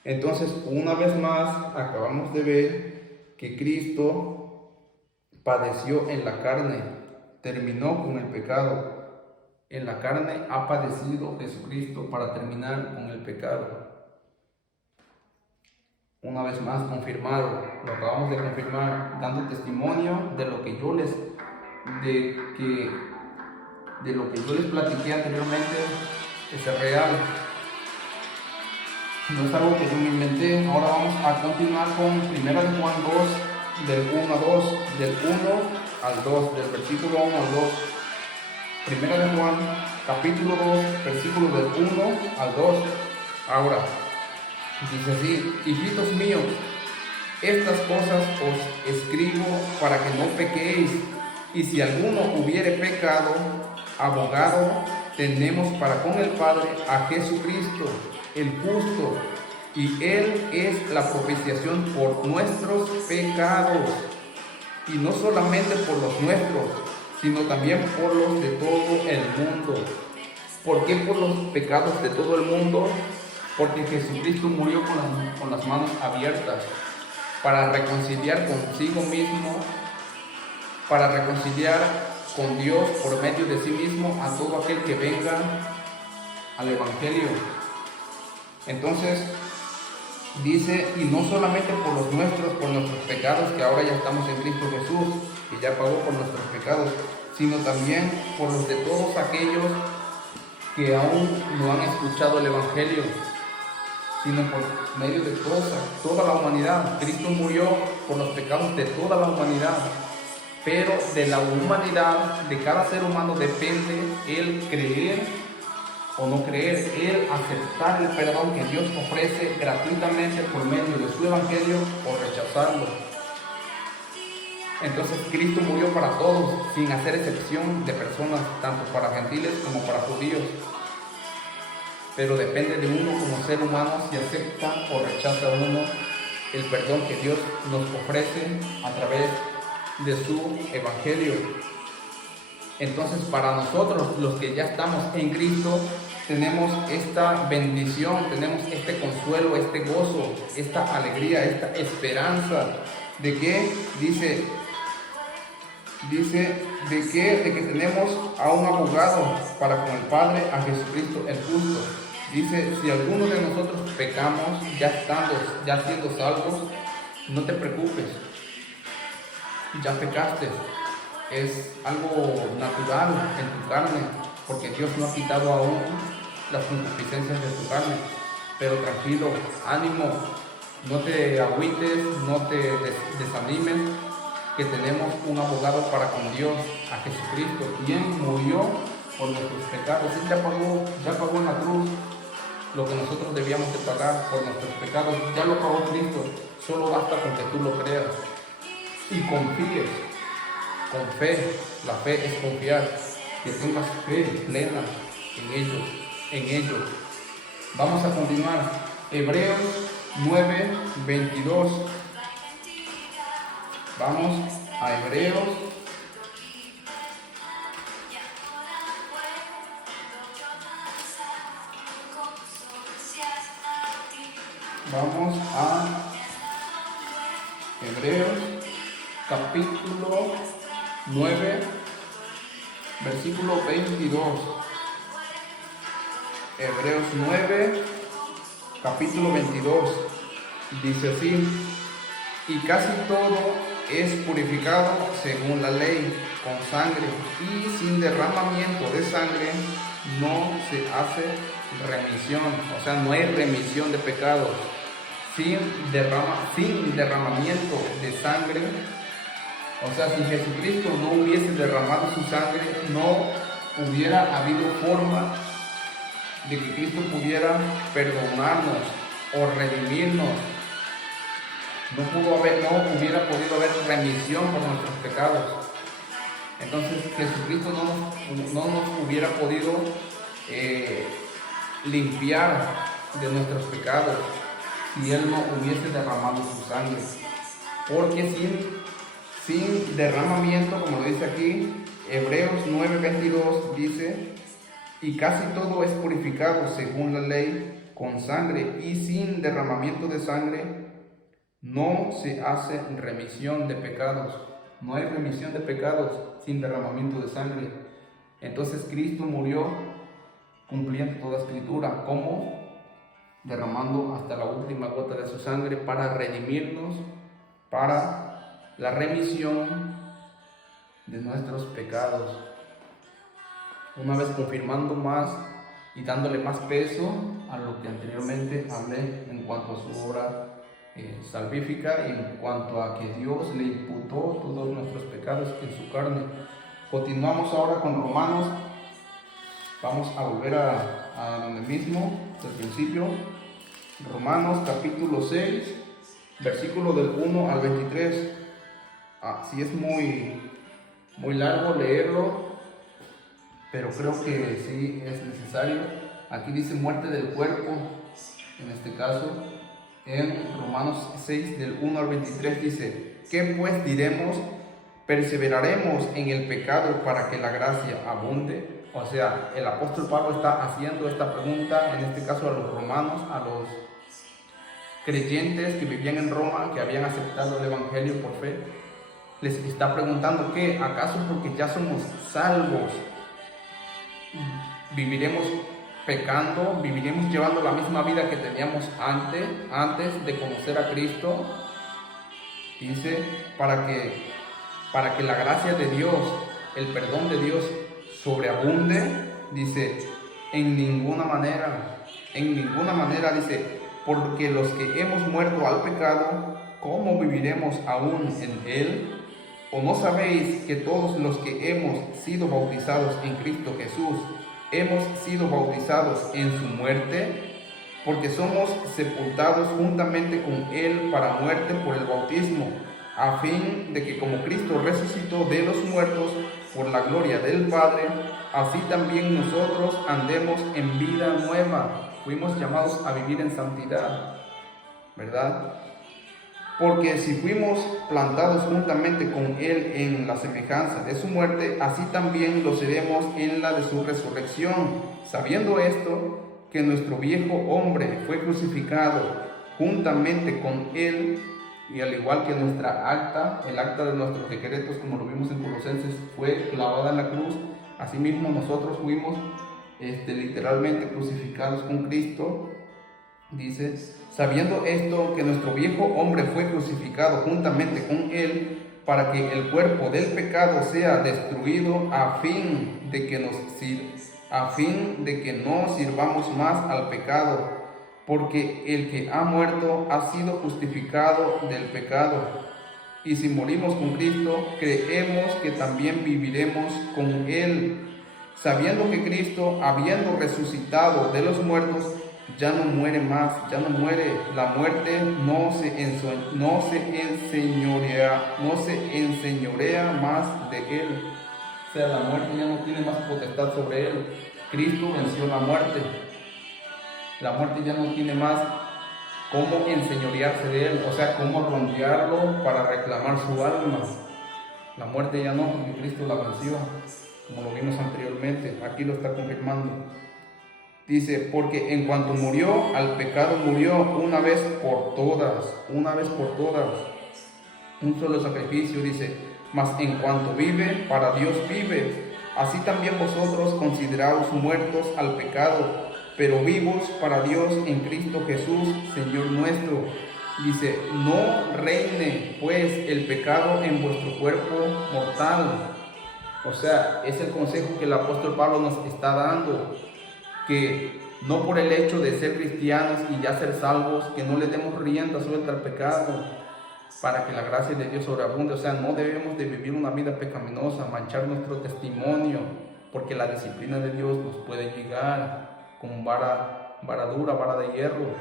Entonces, una vez más, acabamos de ver que Cristo padeció en la carne, terminó con el pecado. En la carne ha padecido Jesucristo para terminar con el pecado. Una vez más confirmado, lo acabamos de confirmar, dando testimonio de lo que yo les platiqué anteriormente, es real. No es algo que yo me inventé. Ahora vamos a continuar con 1 de Juan 2, del 1 a 2, del 1 al 2, del versículo 1 al 2. 1 de Juan, capítulo 2, versículo del 1 al 2. Ahora, dice así: hijitos míos, estas cosas os escribo para que no pequéis, y si alguno hubiere pecado, abogado tenemos para con el Padre a Jesucristo, el justo, y Él es la propiciación por nuestros pecados, y no solamente por los nuestros, sino también por los de todo el mundo. ¿Por qué por los pecados de todo el mundo? Porque Jesucristo murió con las manos abiertas para reconciliar consigo mismo, para reconciliar con Dios por medio de sí mismo a todo aquel que venga al Evangelio. Entonces dice, y no solamente por los nuestros, por nuestros pecados, que ahora ya estamos en Cristo Jesús, que ya pagó por nuestros pecados, sino también por los de todos aquellos que aún no han escuchado el Evangelio, sino por medio de toda la humanidad. Cristo murió por los pecados de toda la humanidad, pero de la humanidad, de cada ser humano, depende el creer o no creer, el aceptar el perdón que Dios ofrece gratuitamente por medio de su Evangelio o rechazarlo. Entonces Cristo murió para todos, sin hacer excepción de personas, tanto para gentiles como para judíos. Pero depende de uno como ser humano si acepta o rechaza uno el perdón que Dios nos ofrece a través de su Evangelio. Entonces, para nosotros, los que ya estamos en Cristo, tenemos esta bendición, tenemos este consuelo, este gozo, esta alegría, esta esperanza de que de que tenemos a un abogado para con el Padre, a Jesucristo el justo. Dice, si alguno de nosotros pecamos, ya siendo salvos, no te preocupes, ya pecaste. Es algo natural en tu carne, porque Dios no ha quitado aún las concupiscencias de tu carne. Pero tranquilo, ánimo, no te agüites, no te desanimes, que tenemos un abogado para con Dios, a Jesucristo, quien murió por nuestros pecados. Él ya pagó en la cruz lo que nosotros debíamos de pagar por nuestros pecados. Ya lo pagó Cristo, solo basta con que tú lo creas y confíes. Con fe, la fe es confiar, que tengas fe plena en ello. Vamos a continuar. Hebreos 9:22. Vamos a Hebreos. Vamos a Hebreos capítulo 9, versículo 22. Hebreos 9, capítulo 22. Dice así: y casi todo es purificado según la ley, con sangre, y sin derramamiento de sangre no se hace remisión. O sea, no hay remisión de pecados. Sin derramamiento de sangre. O sea, si Jesucristo no hubiese derramado su sangre, no hubiera habido forma de que Cristo pudiera perdonarnos o redimirnos. No hubiera podido haber remisión por nuestros pecados. Entonces Jesucristo no nos hubiera podido limpiar de nuestros pecados si Él no hubiese derramado su sangre. Porque sin derramamiento, como lo dice aquí, Hebreos 9:22 dice, y casi todo es purificado según la ley, con sangre, y sin derramamiento de sangre no se hace remisión de pecados. No hay remisión de pecados sin derramamiento de sangre. Entonces Cristo murió cumpliendo toda escritura. ¿Cómo? Derramando hasta la última gota de su sangre para redimirnos, para la remisión de nuestros pecados. Una vez confirmando más y dándole más peso a lo que anteriormente hablé en cuanto a su obra salvífica y en cuanto a que Dios le imputó todos nuestros pecados en su carne. Continuamos ahora con Romanos. Vamos a volver a donde mismo, del principio. Romanos capítulo 6, versículo del 1 al 23. Sí es muy largo leerlo, pero creo que sí es necesario. Aquí dice muerte del cuerpo, en este caso. En Romanos 6, del 1 al 23 dice: ¿qué pues diremos? ¿Perseveraremos en el pecado para que la gracia abunde? O sea, el apóstol Pablo está haciendo esta pregunta, en este caso a los romanos, a los creyentes que vivían en Roma, que habían aceptado el evangelio por fe. Les está preguntando que, ¿acaso porque ya somos salvos viviremos pecando, viviremos llevando la misma vida que teníamos antes de conocer a Cristo? Dice, para que la gracia de Dios, el perdón de Dios sobreabunde. Dice, en ninguna manera, dice, porque los que hemos muerto al pecado, ¿cómo viviremos aún en él? ¿O no sabéis que todos los que hemos sido bautizados en Cristo Jesús, hemos sido bautizados en su muerte? Porque somos sepultados juntamente con él para muerte por el bautismo, a fin de que como Cristo resucitó de los muertos por la gloria del Padre, así también nosotros andemos en vida nueva. Fuimos llamados a vivir en santidad, ¿verdad? Porque si fuimos plantados juntamente con él en la semejanza de su muerte, así también lo seremos en la de su resurrección, sabiendo esto, que nuestro viejo hombre fue crucificado juntamente con él, y al igual que nuestra acta, el acta de nuestros decretos, como lo vimos en Colosenses, fue clavada en la cruz, asimismo nosotros fuimos literalmente crucificados con Cristo. Dice, sabiendo esto, que nuestro viejo hombre fue crucificado juntamente con él, para que el cuerpo del pecado sea destruido, a fin de que no sirvamos más al pecado, porque el que ha muerto ha sido justificado del pecado. Y si morimos con Cristo, creemos que también viviremos con él, sabiendo que Cristo, habiendo resucitado de los muertos, ya no muere más, ya no muere. La muerte no se enseñorea más de él. O sea, la muerte ya no tiene más potestad sobre él. Cristo venció la muerte. La muerte ya no tiene más cómo enseñorearse de él, o sea, cómo rondearlo para reclamar su alma. La muerte ya no, porque Cristo la venció, como lo vimos anteriormente. Aquí lo está confirmando. Dice, porque en cuanto murió, al pecado murió una vez por todas, un solo sacrificio, dice, mas en cuanto vive, para Dios vive. Así también vosotros consideraos muertos al pecado, pero vivos para Dios en Cristo Jesús, Señor nuestro. Dice, no reine pues el pecado en vuestro cuerpo mortal. O sea, es el consejo que el apóstol Pablo nos está dando, que no por el hecho de ser cristianos y ya ser salvos, que no le demos rienda suelta al pecado para que la gracia de Dios sobreabunde. O sea, no debemos de vivir una vida pecaminosa, manchar nuestro testimonio, porque la disciplina de Dios nos puede llegar con vara dura, vara de hierro,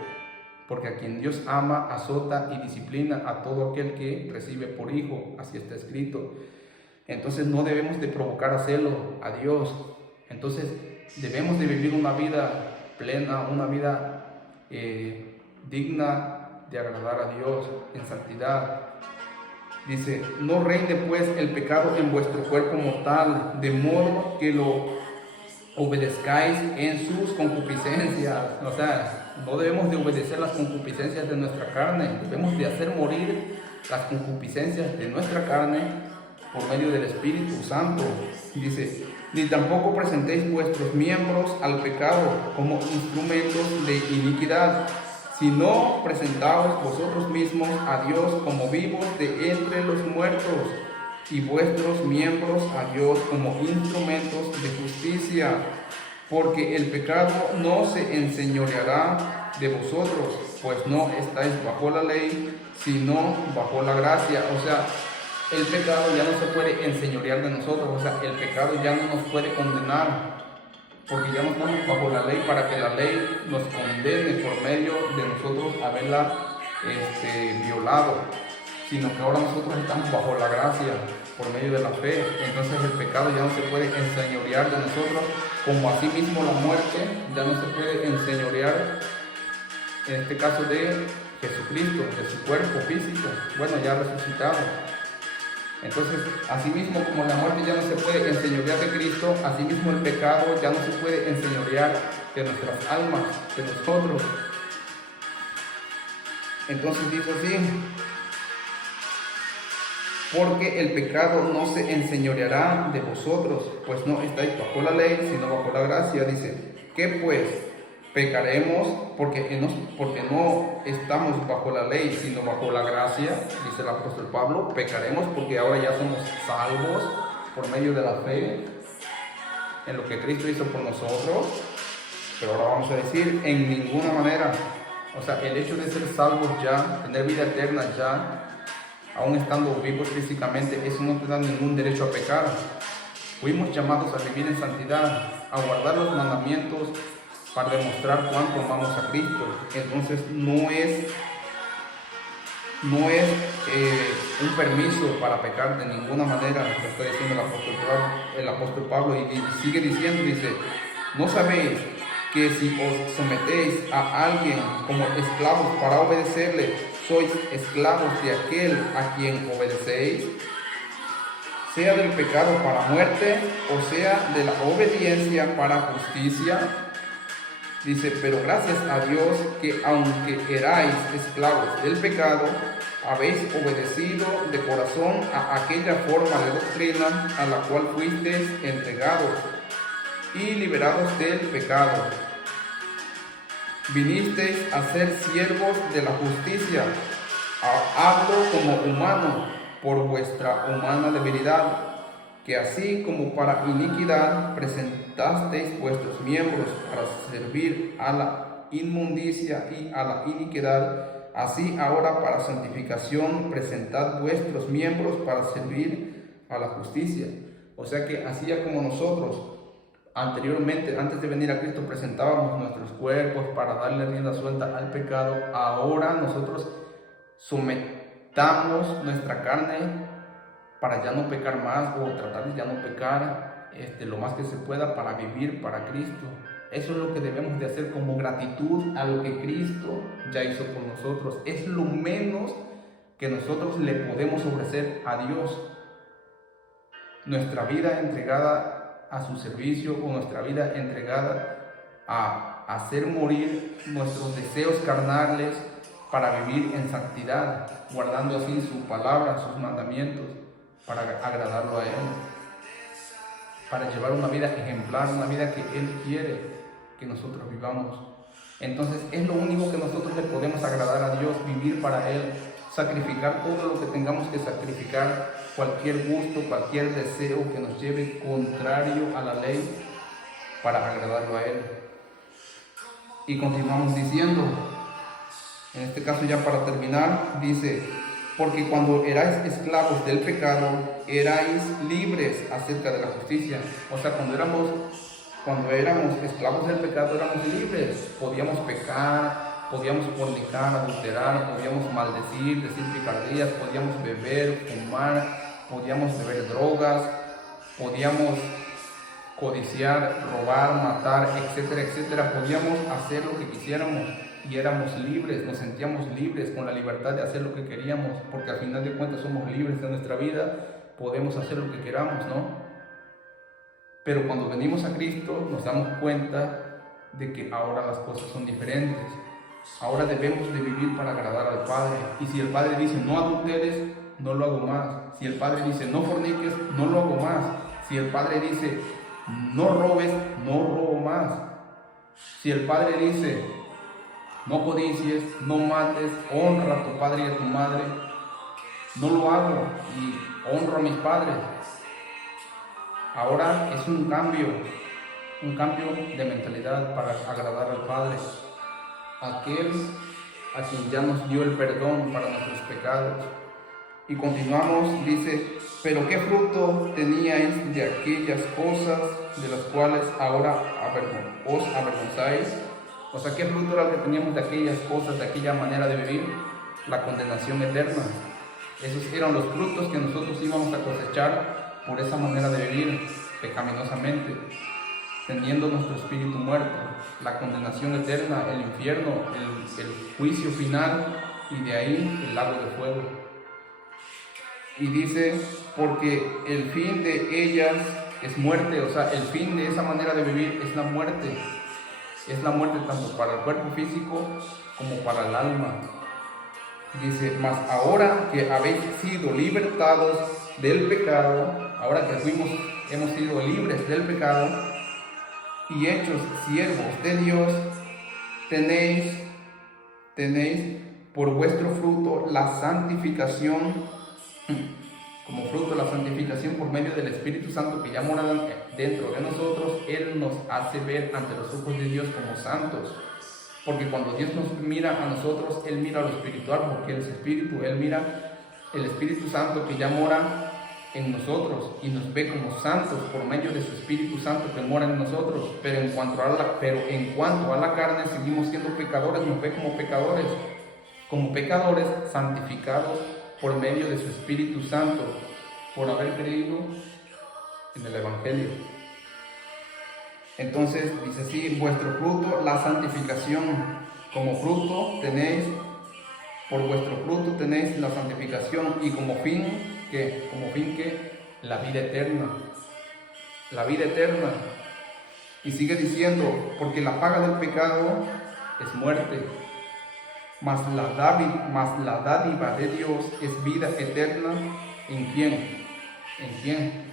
porque a quien Dios ama, azota y disciplina a todo aquel que recibe por hijo, así está escrito. Entonces no debemos de provocar a celo a Dios. Entonces debemos de vivir una vida plena, una vida digna de agradar a Dios en santidad. Dice, no reine pues el pecado en vuestro cuerpo mortal, de modo que lo obedezcáis en sus concupiscencias. O sea, no debemos de obedecer las concupiscencias de nuestra carne, debemos de hacer morir las concupiscencias de nuestra carne por medio del Espíritu Santo. Dice, ni tampoco presentéis vuestros miembros al pecado como instrumentos de iniquidad, sino presentaos vosotros mismos a Dios como vivos de entre los muertos, y vuestros miembros a Dios como instrumentos de justicia, porque el pecado no se enseñoreará de vosotros, pues no estáis bajo la ley, sino bajo la gracia. O sea, el pecado ya no se puede enseñorear de nosotros, o sea, el pecado ya no nos puede condenar, porque ya no estamos bajo la ley para que la ley nos condene por medio de nosotros haberla violado, sino que ahora nosotros estamos bajo la gracia por medio de la fe. Entonces el pecado ya no se puede enseñorear de nosotros, como asimismo la muerte ya no se puede enseñorear, en este caso de Jesucristo, de su cuerpo físico, bueno, ya resucitado. Entonces, asimismo como la muerte ya no se puede enseñorear de Cristo, asimismo el pecado ya no se puede enseñorear de nuestras almas, de nosotros. Entonces dice así, porque el pecado no se enseñoreará de vosotros, pues no estáis bajo la ley, sino bajo la gracia. Dice, ¿qué pues? ¿Pecaremos porque no estamos bajo la ley, sino bajo la gracia? Dice el apóstol Pablo. ¿Pecaremos porque ahora ya somos salvos por medio de la fe en lo que Cristo hizo por nosotros? Pero ahora vamos a decir, en ninguna manera. O sea, el hecho de ser salvos ya, tener vida eterna ya, aún estando vivos físicamente, eso no te da ningún derecho a pecar. Fuimos llamados a vivir en santidad, a guardar los mandamientos para demostrar cuánto amamos a Cristo. Entonces no es un permiso para pecar de ninguna manera, lo está diciendo el apóstol Pablo, y sigue diciendo, dice, ¿no sabéis que si os sometéis a alguien como esclavos para obedecerle, sois esclavos de aquel a quien obedecéis, sea del pecado para muerte, o sea de la obediencia para justicia? Dice, pero gracias a Dios que aunque erais esclavos del pecado, habéis obedecido de corazón a aquella forma de doctrina a la cual fuisteis entregados y liberados del pecado. Vinisteis a ser siervos de la justicia. Hablo como humano por vuestra humana debilidad, que así como para iniquidad presentasteis vuestros miembros para servir a la inmundicia y a la iniquidad, así ahora para santificación presentad vuestros miembros para servir a la justicia. O sea que así como nosotros anteriormente, antes de venir a Cristo, presentábamos nuestros cuerpos para darle rienda suelta al pecado, ahora nosotros sometamos nuestra carne para ya no pecar más, o tratar de ya no pecar lo más que se pueda para vivir para Cristo. Eso es lo que debemos de hacer como gratitud a lo que Cristo ya hizo por nosotros. Es lo menos que nosotros le podemos ofrecer a Dios. Nuestra vida entregada a su servicio, o nuestra vida entregada a hacer morir nuestros deseos carnales para vivir en santidad, guardando así su palabra, sus mandamientos, para agradarlo a Él, para llevar una vida ejemplar, una vida que Él quiere que nosotros vivamos. Entonces es lo único que nosotros le podemos agradar a Dios, vivir para Él, sacrificar todo lo que tengamos que sacrificar, cualquier gusto, cualquier deseo que nos lleve contrario a la ley, para agradarlo a Él. Y continuamos diciendo, en este caso ya para terminar, dice, porque cuando erais esclavos del pecado, erais libres acerca de la justicia. O sea, cuando éramos esclavos del pecado, éramos libres. Podíamos pecar, podíamos fornicar, adulterar, podíamos maldecir, decir picardías, podíamos beber, fumar, podíamos beber drogas, podíamos codiciar, robar, matar, etcétera, etcétera. Podíamos hacer lo que quisiéramos y éramos libres, nos sentíamos libres, con la libertad de hacer lo que queríamos, porque al final de cuentas somos libres de nuestra vida, podemos hacer lo que queramos, ¿no? Pero cuando venimos a Cristo nos damos cuenta de que ahora las cosas son diferentes. Ahora debemos de vivir para agradar al Padre. Y si el Padre dice no adulteres, no lo hago más. Si el Padre dice no forniques, no lo hago más. Si el Padre dice no robes, no robo más. Si el Padre dice no codicies, no mates, honra a tu padre y a tu madre, no lo hago y honro a mis padres. Ahora es un cambio de mentalidad para agradar al Padre, aquel a quien ya nos dio el perdón para nuestros pecados. Y continuamos, dice, pero ¿qué fruto teníais de aquellas cosas de las cuales ahora os avergonzáis? O sea, ¿qué fruto era el que teníamos de aquellas cosas, de aquella manera de vivir? La condenación eterna. Esos eran los frutos que nosotros íbamos a cosechar por esa manera de vivir pecaminosamente, teniendo nuestro espíritu muerto, la condenación eterna, el infierno, el juicio final y de ahí el lago de fuego. Y dice, porque el fin de ellas es muerte, o sea, el fin de esa manera de vivir es la muerte. Es la muerte tanto para el cuerpo físico como para el alma. Dice, mas ahora que habéis sido libertados del pecado, ahora que hemos sido libres del pecado y hechos siervos de Dios, tenéis por vuestro fruto la santificación, como fruto la santificación por medio del Espíritu Santo que ya mora dentro de nosotros. Él nos hace ver ante los ojos de Dios como santos. Porque cuando Dios nos mira a nosotros, Él mira lo espiritual, porque Él es espíritu. Él mira el Espíritu Santo que ya mora en nosotros y nos ve como santos por medio de su Espíritu Santo que mora en nosotros. Pero en cuanto a la carne, seguimos siendo pecadores, nos ve como pecadores santificados por medio de su Espíritu Santo, por haber creído en el Evangelio. Entonces dice así, vuestro fruto, la santificación. Como fruto tenéis, por vuestro fruto tenéis la santificación, y como fin que la vida eterna. La vida eterna. Y sigue diciendo, porque la paga del pecado es muerte, mas la dádiva de Dios es vida eterna. ¿En quién? ¿En quién?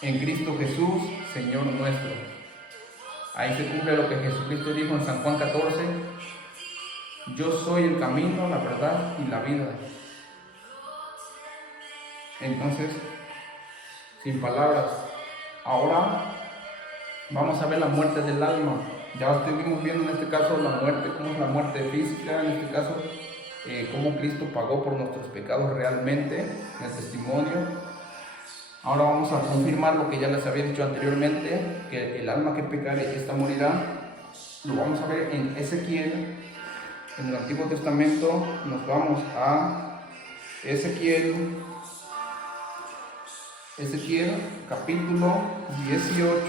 En Cristo Jesús, Señor nuestro. Ahí se cumple lo que Jesucristo dijo en San Juan 14, yo soy el camino, la verdad y la vida. Entonces, sin palabras, ahora vamos a ver la muerte del alma. Ya estuvimos viendo en este caso la muerte, cómo es la muerte física, en este caso, cómo Cristo pagó por nuestros pecados realmente, en el testimonio. Ahora vamos a confirmar lo que ya les había dicho anteriormente, que el alma que pecare, esta morirá. Lo vamos a ver en Ezequiel, en el Antiguo Testamento. Nos vamos a Ezequiel capítulo 18,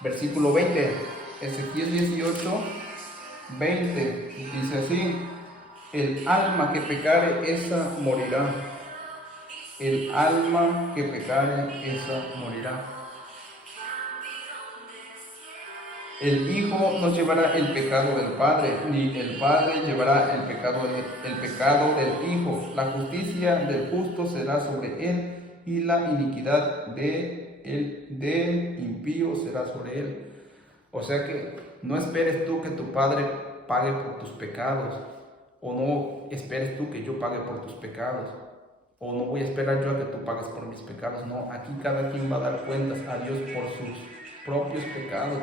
versículo 20. Ezequiel 18, 20. Dice así, el alma que pecare, esa morirá. El alma que pecare, esa morirá. El Hijo no llevará el pecado del Padre, ni el Padre llevará el pecado del Hijo. La justicia del justo será sobre él, y la iniquidad del impío será sobre él. O sea que no esperes tú que tu Padre pague por tus pecados, o no esperes tú que yo pague por tus pecados, o no voy a esperar yo a que tú pagues por mis pecados. No, aquí cada quien va a dar cuentas a Dios por sus propios pecados.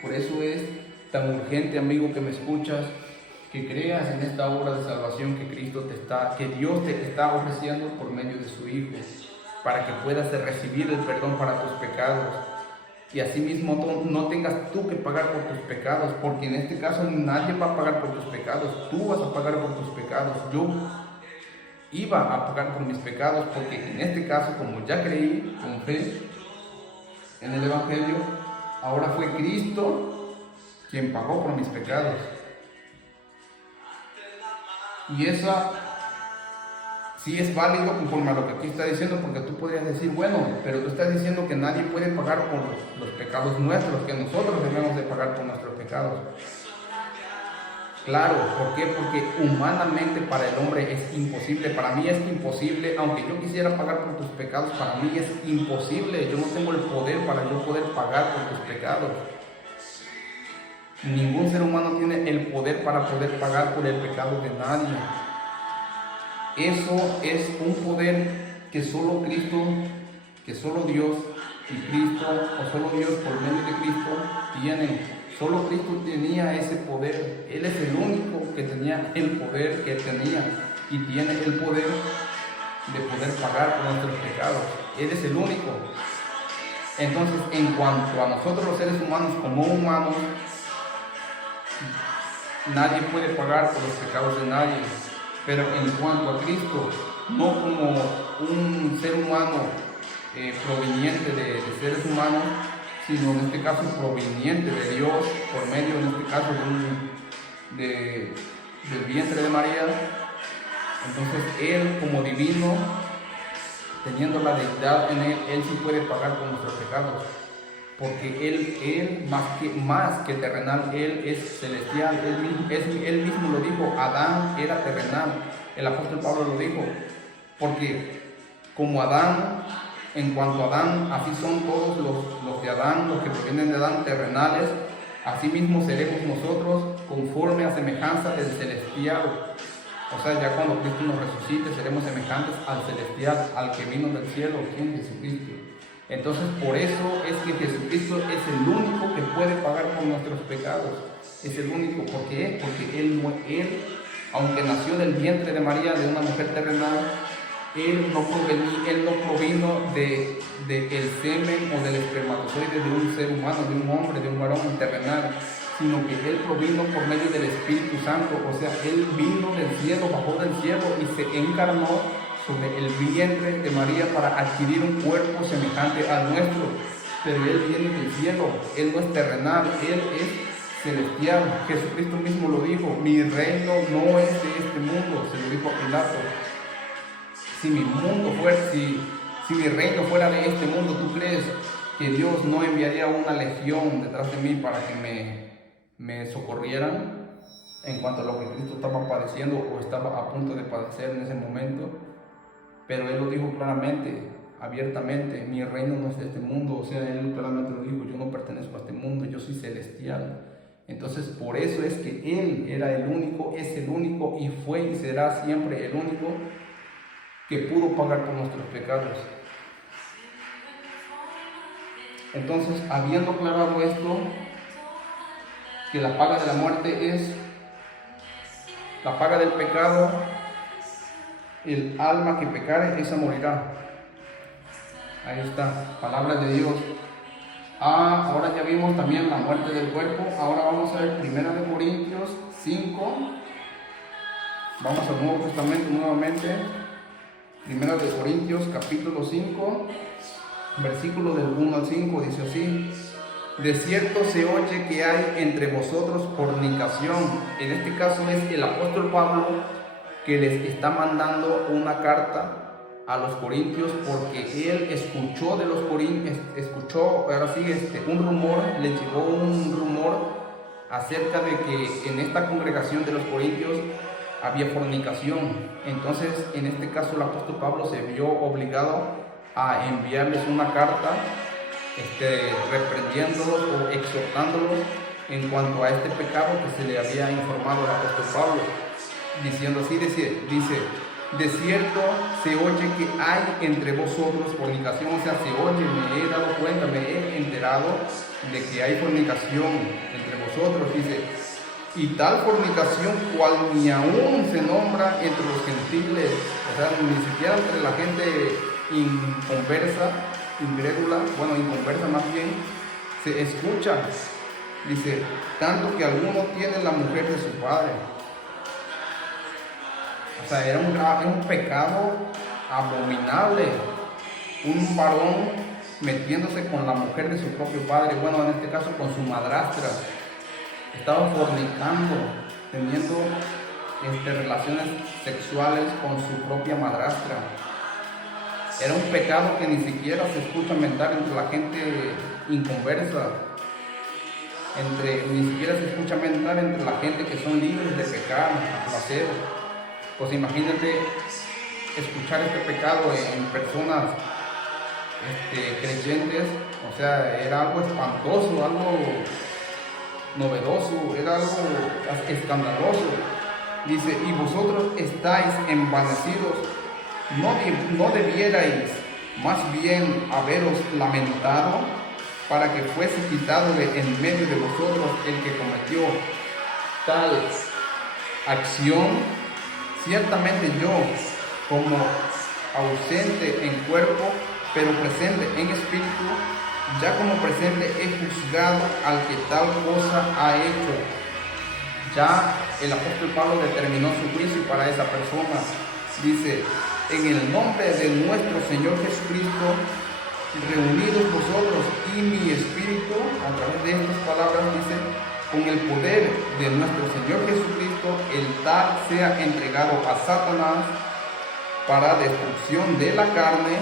Por eso es tan urgente, amigo, que me escuchas, que creas en esta obra de salvación que Dios te está ofreciendo por medio de su Hijo, para que puedas recibir el perdón para tus pecados. Y asimismo no tengas tú que pagar por tus pecados, porque en este caso nadie va a pagar por tus pecados, tú vas a pagar por tus pecados. Yo iba a pagar por mis pecados, porque en este caso, como ya creí con fe en el Evangelio, ahora fue Cristo quien pagó por mis pecados. Y eso sí es válido conforme a lo que aquí está diciendo, porque tú podrías decir, bueno, pero tú estás diciendo que nadie puede pagar por los pecados nuestros, que nosotros debemos de pagar por nuestros pecados. Claro, ¿por qué? Porque humanamente para el hombre es imposible, para mí es imposible, aunque yo quisiera pagar por tus pecados, para mí es imposible, yo no tengo el poder para yo poder pagar por tus pecados. Ningún ser humano tiene el poder para poder pagar por el pecado de nadie. Eso es un poder que solo Cristo, que solo Dios y Cristo, o solo Dios por medio de Cristo tienen. Solo Cristo tenía ese poder. Él es el único que tenía el poder que tenía y tiene el poder de poder pagar por nuestros pecados. Él es el único. Entonces, en cuanto a nosotros los seres humanos como humanos, nadie puede pagar por los pecados de nadie. Pero en cuanto a Cristo, no como un ser humano proveniente de seres humanos, sino en este caso proveniente de Dios, por medio en este caso del vientre de María. Entonces Él como divino, teniendo la deidad en Él sí puede pagar por nuestros pecados, porque Él más que terrenal, Él es celestial. Él mismo lo dijo, Adán era terrenal, el apóstol Pablo lo dijo, porque como Adán, en cuanto a Adán, así son todos los de Adán, los que provienen de Adán, terrenales, así mismo seremos nosotros conforme a semejanza del celestial. O sea, ya cuando Cristo nos resucite, seremos semejantes al celestial, al que vino del cielo, ¿quién? Jesucristo. Entonces, por eso es que Jesucristo es el único que puede pagar por nuestros pecados. Es el único. ¿Por qué? Porque Él, aunque nació del vientre de María, de una mujer terrenal, Él no provino del semen o del espermatozoide de un ser humano, de un hombre, de un varón terrenal, sino que Él provino por medio del Espíritu Santo. O sea, Él vino del cielo, bajó del cielo y se encarnó sobre el vientre de María para adquirir un cuerpo semejante al nuestro. Pero Él viene del cielo, Él no es terrenal, Él es celestial. Jesucristo mismo lo dijo, mi reino no es de este mundo, se lo dijo a Pilato. Si mi reino fuera de este mundo, ¿tú crees que Dios no enviaría una legión detrás de mí para que me socorrieran en cuanto a lo que Cristo estaba padeciendo o estaba a punto de padecer en ese momento? Pero Él lo dijo claramente, abiertamente, mi reino no es de este mundo. O sea, Él claramente lo dijo, yo no pertenezco a este mundo, yo soy celestial. Entonces, por eso es que Él era el único, es el único y fue y será siempre el único que pudo pagar por nuestros pecados. Entonces, habiendo aclarado esto, que la paga de la muerte es la paga del pecado, el alma que pecare, esa morirá. Ahí está, palabra de Dios. Ahora ya vimos también la muerte del cuerpo. Ahora vamos a ver 1 Corintios 5. Vamos al Nuevo Testamento nuevamente. 1 Corintios capítulo 5, versículo del 1 al 5, dice así: de cierto se oye que hay entre vosotros fornicación. En este caso es el apóstol Pablo que les está mandando una carta a los corintios, porque él escuchó de los corintios, un rumor, le llegó un rumor acerca de que en esta congregación de los corintios había fornicación. Entonces, en este caso, el apóstol Pablo se vio obligado a enviarles una carta reprendiéndolos o exhortándolos en cuanto a este pecado que se le había informado al apóstol Pablo, diciendo así, dice, de cierto se oye que hay entre vosotros fornicación. O sea, se oye, me he dado cuenta, me he enterado de que hay fornicación entre vosotros, dice, y tal fornicación cual ni aún se nombra entre los gentiles. O sea, ni siquiera entre la gente inconversa, inconversa más bien, se escucha. Dice, tanto que alguno tiene la mujer de su padre. O sea, era un pecado abominable. Un varón metiéndose con la mujer de su propio padre, bueno, en este caso con su madrastra. Estaba fornicando, teniendo relaciones sexuales con su propia madrastra. Era un pecado que ni siquiera se escucha mentar entre la gente inconversa. ni siquiera se escucha mentar entre la gente que son libres de pecar a placer. Pues imagínate escuchar este pecado en personas creyentes, o sea, era algo espantoso, algo novedoso, era algo escandaloso. Dice, y vosotros estáis envanecidos, no debierais más bien haberos lamentado para que fuese quitado de en medio de vosotros el que cometió tal acción. Ciertamente yo, como ausente en cuerpo, pero presente en espíritu, ya como presente he juzgado al que tal cosa ha hecho. Ya el apóstol Pablo determinó su juicio para esa persona. Dice, en el nombre de nuestro Señor Jesucristo, reunidos vosotros y mi espíritu, a través de estas palabras dice, con el poder de nuestro Señor Jesucristo, el tal sea entregado a Satanás para destrucción de la carne,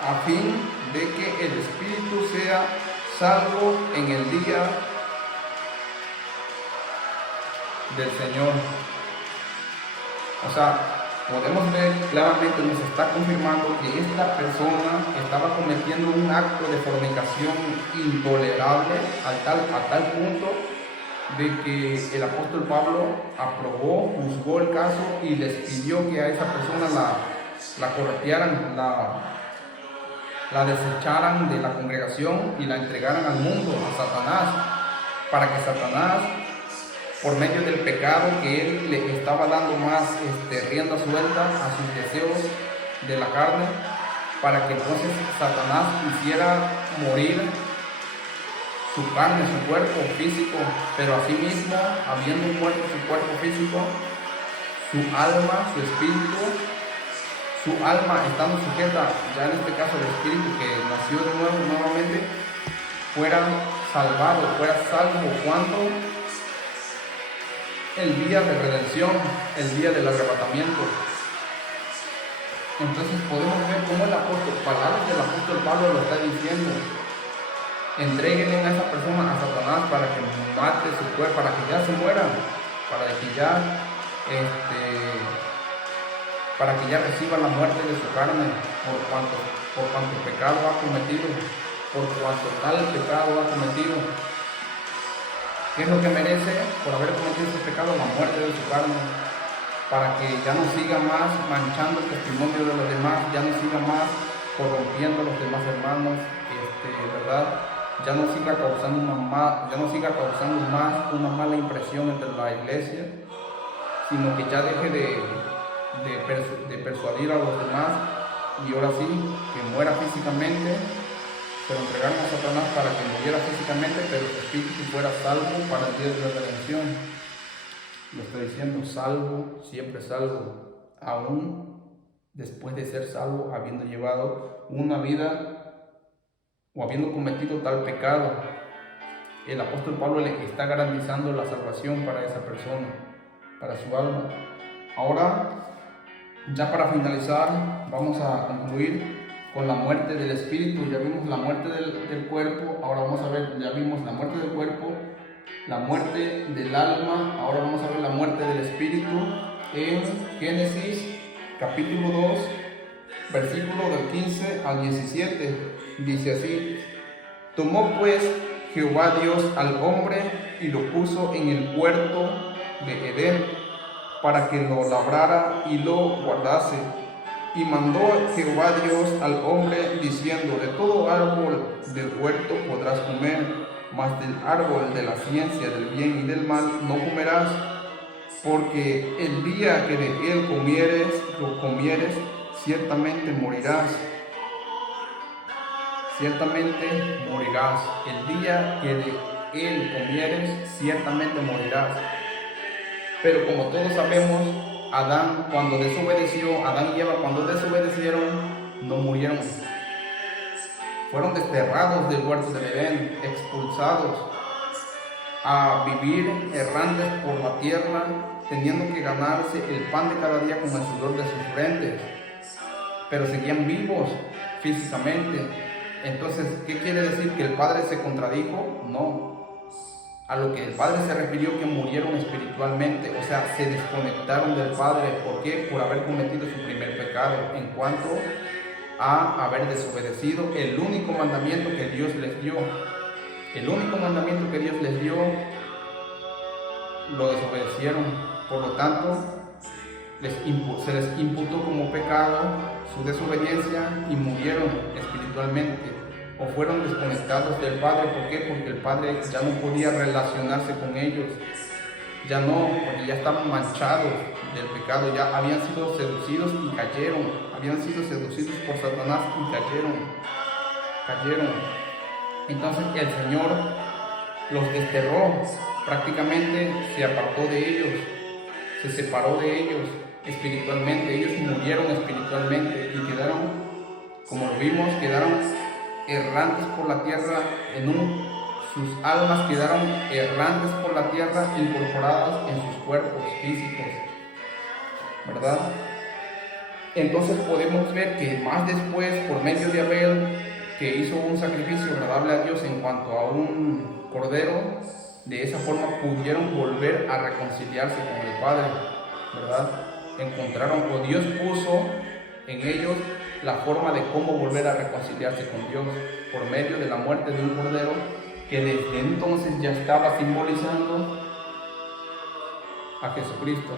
a fin de que el espíritu sea salvo en el día del Señor. O sea, podemos ver claramente, nos está confirmando que esta persona estaba cometiendo un acto de fornicación intolerable a tal punto de que el apóstol Pablo aprobó, juzgó el caso y les pidió que a esa persona la corretearan, la desecharan de la congregación y la entregaran al mundo, a Satanás, para que Satanás, por medio del pecado que él le estaba dando más rienda suelta a sus deseos de la carne, para que entonces Satanás hiciera morir su carne, su cuerpo físico, pero asimismo, habiendo muerto su cuerpo físico, su alma, su espíritu, su alma estando sujeta, ya en este caso el espíritu que nació de nuevo nuevamente, fuera salvado, fuera salvo cuando el día de redención, el día del arrebatamiento. Entonces podemos ver cómo el apóstol, palabras del apóstol Pablo lo está diciendo. Entréguenle a esa persona a Satanás para que mate su cuerpo, para que ya se muera, para que ya reciba la muerte de su carne por cuanto pecado ha cometido, por cuanto tal pecado ha cometido. ¿Qué es lo que merece por haber cometido ese pecado? La muerte de su carne, para que ya no siga más manchando el testimonio de los demás, ya no siga más corrompiendo a los demás hermanos, ¿verdad? Ya no siga causando más una mala impresión entre la iglesia, sino que ya deje de persuadir a los demás y ahora sí, que muera físicamente, pero entregaron a Satanás para que muriera físicamente, pero su espíritu fuera salvo para el día de la redención. Lo estoy diciendo, salvo, siempre salvo, aún después de ser salvo, habiendo llevado una vida o habiendo cometido tal pecado. El apóstol Pablo le está garantizando la salvación para esa persona, para su alma. Ahora, ya para finalizar, vamos a concluir con la muerte del espíritu. Ya vimos la muerte del cuerpo, ahora vamos a ver, ya vimos la muerte del cuerpo, la muerte del alma, ahora vamos a ver la muerte del espíritu en Génesis capítulo 2, versículo del 15 al 17. Dice así: tomó pues Jehová Dios al hombre y lo puso en el huerto de Edén para que lo labrara y lo guardase. Y mandó Jehová Dios al hombre diciendo: de todo árbol del huerto podrás comer, mas del árbol de la ciencia del bien y del mal no comerás, porque el día que de él comieres, ciertamente morirás. Ciertamente morirás. El día que de él comieres, ciertamente morirás. Pero como todos sabemos, Adán y Eva cuando desobedecieron, no murieron. Fueron desterrados del huerto de Edén, expulsados a vivir errantes por la tierra, teniendo que ganarse el pan de cada día con el sudor de sus frentes. Pero seguían vivos físicamente. Entonces, ¿qué quiere decir? ¿Que el Padre se contradijo? No. a lo que el Padre se refirió, que murieron espiritualmente, o sea, se desconectaron del Padre. ¿Por qué? Por haber cometido su primer pecado, en cuanto a haber desobedecido el único mandamiento que Dios les dio. El único mandamiento que Dios les dio, lo desobedecieron. Por lo tanto, se les imputó como pecado su desobediencia y murieron espiritualmente, o fueron desconectados del Padre. ¿Por qué? Porque el Padre ya no podía relacionarse con ellos, ya no, porque ya estaban manchados del pecado, ya habían sido seducidos y cayeron, habían sido seducidos por Satanás y cayeron. Entonces el Señor los desterró, prácticamente se apartó de ellos, se separó de ellos espiritualmente. Ellos murieron espiritualmente y quedaron, como lo vimos, quedaron errantes por la tierra, sus almas quedaron errantes por la tierra, incorporadas en sus cuerpos físicos, ¿verdad? Entonces podemos ver que más después, por medio de Abel, que hizo un sacrificio agradable a Dios en cuanto a un cordero, de esa forma pudieron volver a reconciliarse con el Padre, ¿verdad? Encontraron, o Dios puso en ellos la forma de cómo volver a reconciliarse con Dios por medio de la muerte de un cordero, que desde entonces ya estaba simbolizando a Jesucristo.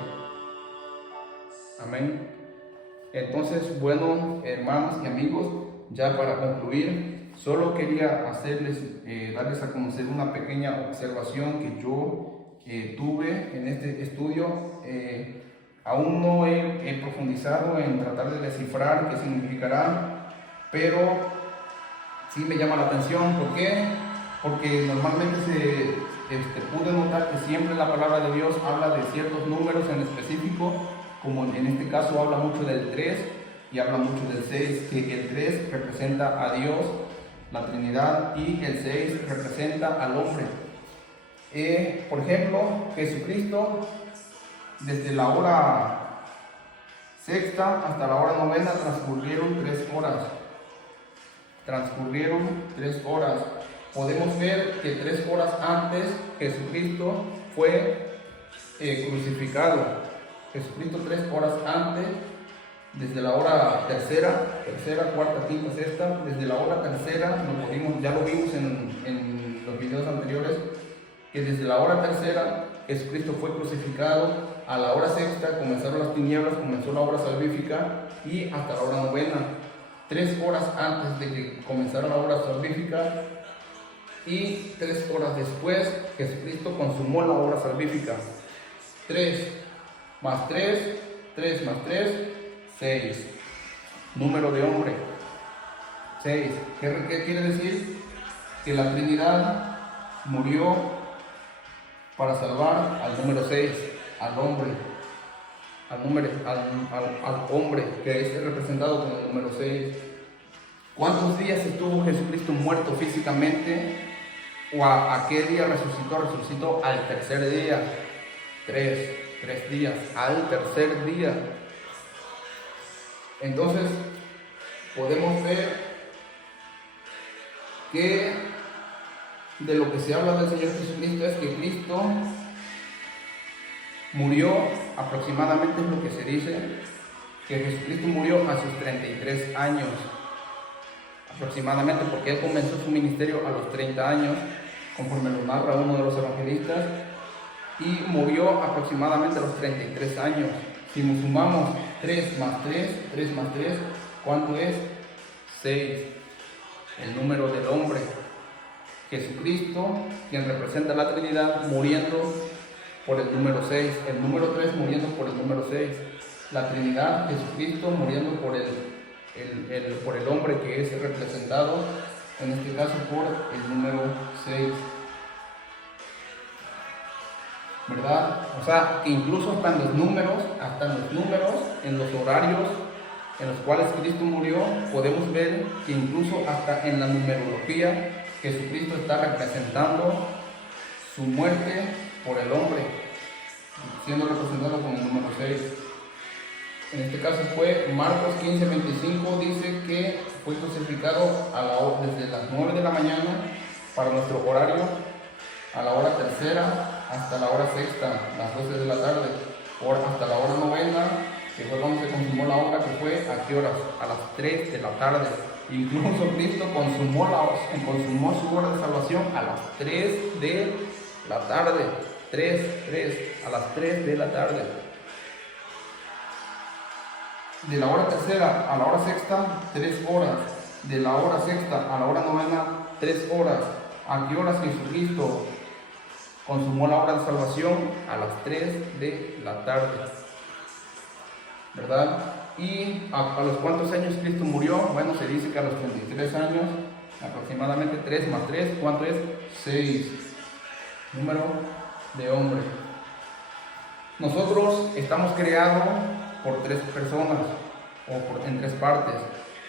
Amén. Entonces, bueno, hermanos y amigos, ya para concluir, solo quería darles a conocer una pequeña observación que yo tuve en este estudio. Aún no he profundizado en tratar de descifrar qué significará, pero sí me llama la atención. ¿Por qué? Porque normalmente pude notar que siempre la palabra de Dios habla de ciertos números en específico, como en este caso habla mucho del 3 y habla mucho del 6, que el 3 representa a Dios, la Trinidad, y el 6 representa al hombre. Por ejemplo, Jesucristo, desde la hora sexta hasta la hora novena transcurrieron 3 horas. Podemos ver que 3 horas antes Jesucristo fue crucificado. Jesucristo 3 horas antes, desde la hora tercera, cuarta, quinta, sexta, desde la hora tercera, ya lo vimos en los videos anteriores, que desde la hora tercera Jesucristo fue crucificado. A la hora sexta comenzaron las tinieblas, comenzó la hora salvífica, y hasta la hora novena, 3 horas antes de que comenzara la hora salvífica, y 3 horas después Jesucristo consumó la hora salvífica. 3 más 3, 3 más 3, 6. Número de hombre, 6. ¿Qué quiere decir? Que la Trinidad murió para salvar al número 6, al hombre, al hombre, que es representado con el número 6. ¿Cuántos días estuvo Jesucristo muerto físicamente? ¿O a qué día resucitó? Resucitó al tercer día. 3 días, al tercer día. Entonces podemos ver que de lo que se habla del Señor Jesucristo es que Cristo murió aproximadamente, es lo que se dice, que Jesucristo murió a sus 33 años aproximadamente, porque Él comenzó su ministerio a los 30 años, conforme lo narra uno de los evangelistas, y murió aproximadamente a los 33 años. Si nos sumamos 3 más 3, ¿cuánto es? 6, el número del hombre. Jesucristo, quien representa la Trinidad, muriendo por el número 6, el número 3 muriendo por el número 6, la Trinidad, Jesucristo muriendo por el hombre, que es representado en este caso por el número 6, ¿verdad? O sea, que incluso hasta en los números, en los horarios en los cuales Cristo murió, podemos ver que incluso hasta en la numerología Jesucristo está representando su muerte por el hombre, siendo representado con el número 6. En este caso fue Marcos 15:25, dice que fue crucificado desde las 9 de la mañana para nuestro horario, a la hora tercera hasta la hora sexta, las 12 de la tarde, hasta la hora novena, que fue cuando se consumó la obra, que fue ¿a qué horas? A las 3 de la tarde. Incluso Cristo consumó su hora de salvación a las 3 de la tarde. A las 3 de la tarde. De la hora tercera a la hora sexta, 3 horas. De la hora sexta a la hora novena, 3 horas. ¿A qué horas Jesucristo consumó la hora de salvación? A las 3 de la tarde. ¿Verdad? ¿Y a los cuántos años Cristo murió? Bueno, se dice que a los 33 años, aproximadamente 3 más 3, ¿cuánto es? 6. Número de hombre. Nosotros estamos creados por 3 personas, en 3 partes.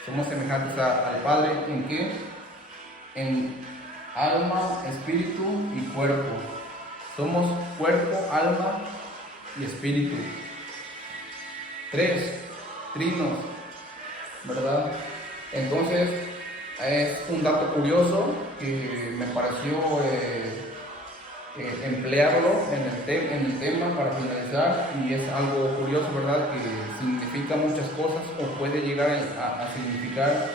Somos semejantes al Padre, ¿en qué? En alma, espíritu y cuerpo. Somos cuerpo, alma y espíritu. 3 trinos, ¿verdad? Entonces, es un dato curioso que me pareció emplearlo en el tema para finalizar, y es algo curioso, ¿verdad? Que significa muchas cosas, o puede llegar a significar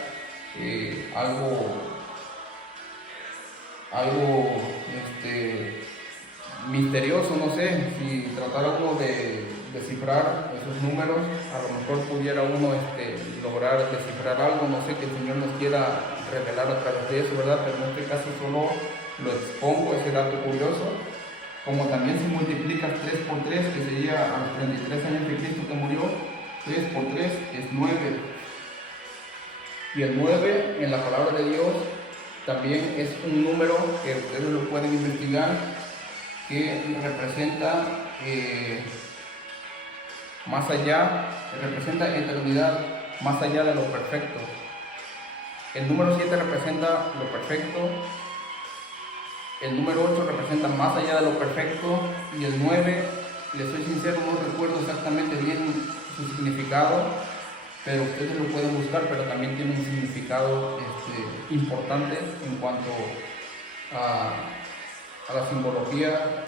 algo misterioso, no sé, si tratara uno de descifrar esos números, a lo mejor pudiera uno lograr descifrar algo, no sé, que el Señor nos quiera revelar a través de eso, ¿verdad? Pero en este caso solo lo expongo, ese dato curioso. Como también si multiplicas 3 por 3, que sería a los 33 años de Cristo que murió, 3 por 3 es 9. Y el 9 en la palabra de Dios también es un número que ustedes lo pueden investigar, que representa más allá, representa eternidad, más allá de lo perfecto. El número 7 representa lo perfecto, el número 8 representa más allá de lo perfecto, y el 9, les soy sincero, no recuerdo exactamente bien su significado, pero ustedes lo pueden buscar, pero también tiene un significado importante en cuanto a la simbología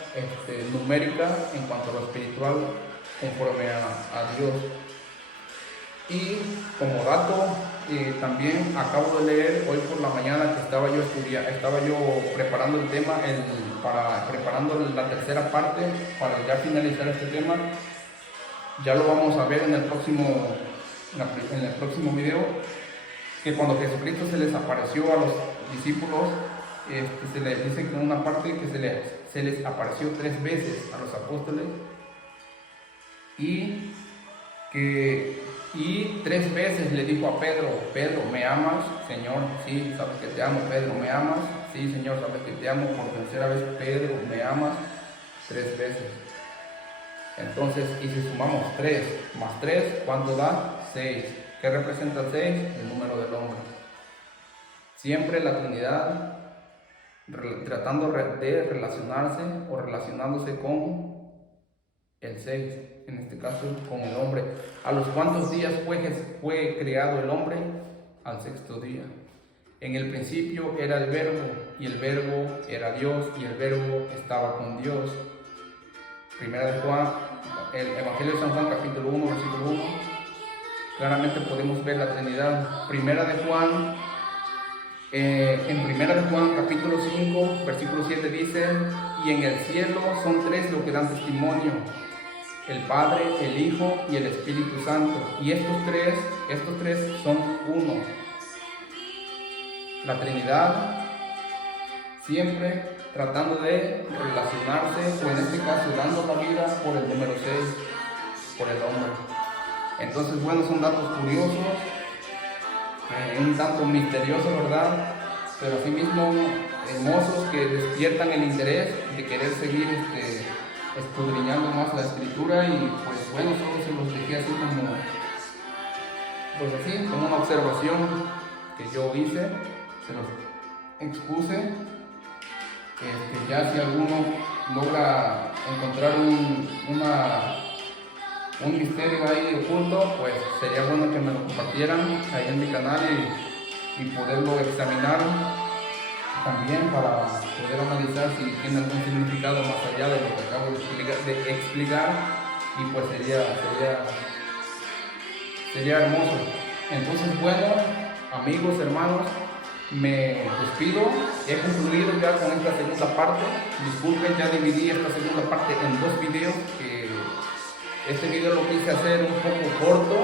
numérica, en cuanto a lo espiritual, conforme a Dios. Y como dato, también acabo de leer hoy por la mañana que estaba yo preparando el tema, preparando la tercera parte para ya finalizar este tema. Ya lo vamos a ver en el próximo video, que cuando Jesucristo se les apareció a los discípulos, se les dice que en una parte que se les apareció 3 veces a los apóstoles, y 3 veces le dijo a Pedro: Pedro, ¿me amas? Señor, sí, sabes que te amo. Pedro, ¿me amas? Sí, Señor, sabes que te amo. Por tercera vez: Pedro, ¿me amas? 3 veces. Entonces, y si sumamos 3 más 3, ¿cuánto da? 6. ¿Qué representa el 6? El número del hombre. Siempre la Trinidad tratando de relacionarse o relacionándose con el 6, en este caso con el hombre. ¿A los cuántos días fue creado el hombre? Al 6º día. En el principio era el Verbo, y el Verbo era Dios, y el Verbo estaba con Dios. Primera de Juan, el Evangelio de San Juan, capítulo 1, versículo 1. Claramente podemos ver la Trinidad. Primera de Juan, capítulo 5, versículo 7 dice: y en el cielo son 3 los que dan testimonio: el Padre, el Hijo y el Espíritu Santo. Y estos tres son uno. La Trinidad siempre tratando de relacionarse, o en este caso dando la vida por el número 6, por el hombre. Entonces, bueno, son datos curiosos, un tanto misteriosos, ¿verdad? Pero asimismo hermosos, que despiertan el interés de querer seguir escudriñando más la escritura. Y pues bueno, solo se los dejé así como una observación que yo hice, se los expuse. Ya si alguno logra encontrar un misterio ahí oculto, pues sería bueno que me lo compartieran ahí en mi canal y poderlo examinar también para poder analizar si tiene algún significado más allá de lo que acabo de explicar, y pues sería hermoso. Entonces, bueno, amigos, hermanos, me despido. He concluido ya con esta segunda parte. Disculpen, ya dividí esta segunda parte en 2 videos. Este video lo quise hacer un poco corto,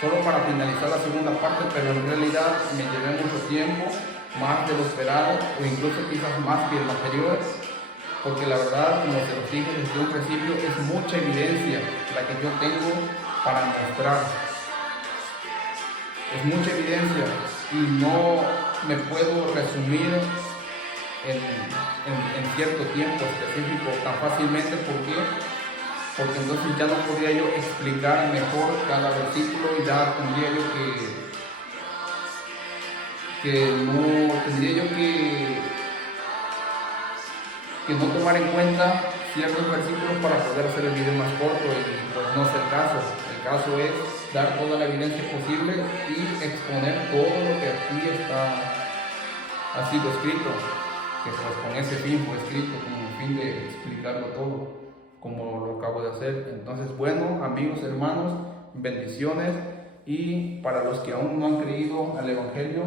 solo para finalizar la segunda parte, pero en realidad me llevé mucho tiempo, más de lo esperado, o incluso quizás más que el anterior, porque la verdad, como se los dije desde un principio, es mucha evidencia la que yo tengo para mostrar. Es mucha evidencia y no me puedo resumir en cierto tiempo específico tan fácilmente. ¿Por qué? Porque entonces ya no podría yo explicar mejor cada versículo, y ya tendría yo que no tomar en cuenta ciertos versículos para poder hacer el video más corto, y pues no es el caso. El caso es dar toda la evidencia posible y exponer todo lo que aquí ha sido escrito, que pues con ese fin fue escrito, con el fin de explicarlo todo, como lo acabo de hacer. Entonces, bueno, amigos, hermanos, bendiciones, y para los que aún no han creído al Evangelio,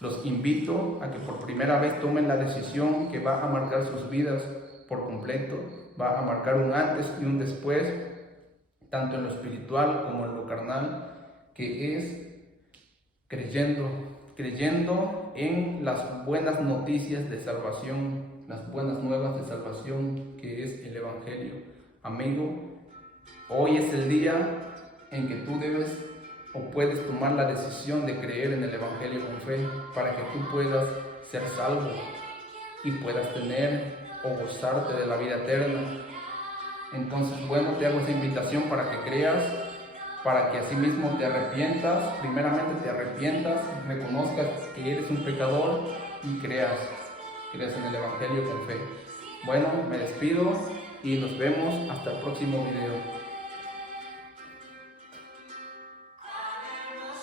los invito a que por primera vez tomen la decisión que va a marcar sus vidas por completo, va a marcar un antes y un después, tanto en lo espiritual como en lo carnal, que es creyendo en las buenas noticias de salvación, las buenas nuevas de salvación, que es el Evangelio. Amigo, hoy es el día en que tú debes o puedes tomar la decisión de creer en el Evangelio con fe, para que tú puedas ser salvo y puedas tener o gozarte de la vida eterna. Entonces, bueno, te hago esa invitación para que creas, para que asimismo te arrepientas. Primeramente te arrepientas, reconozcas que eres un pecador y creas en el Evangelio con fe. Bueno, me despido y nos vemos hasta el próximo video.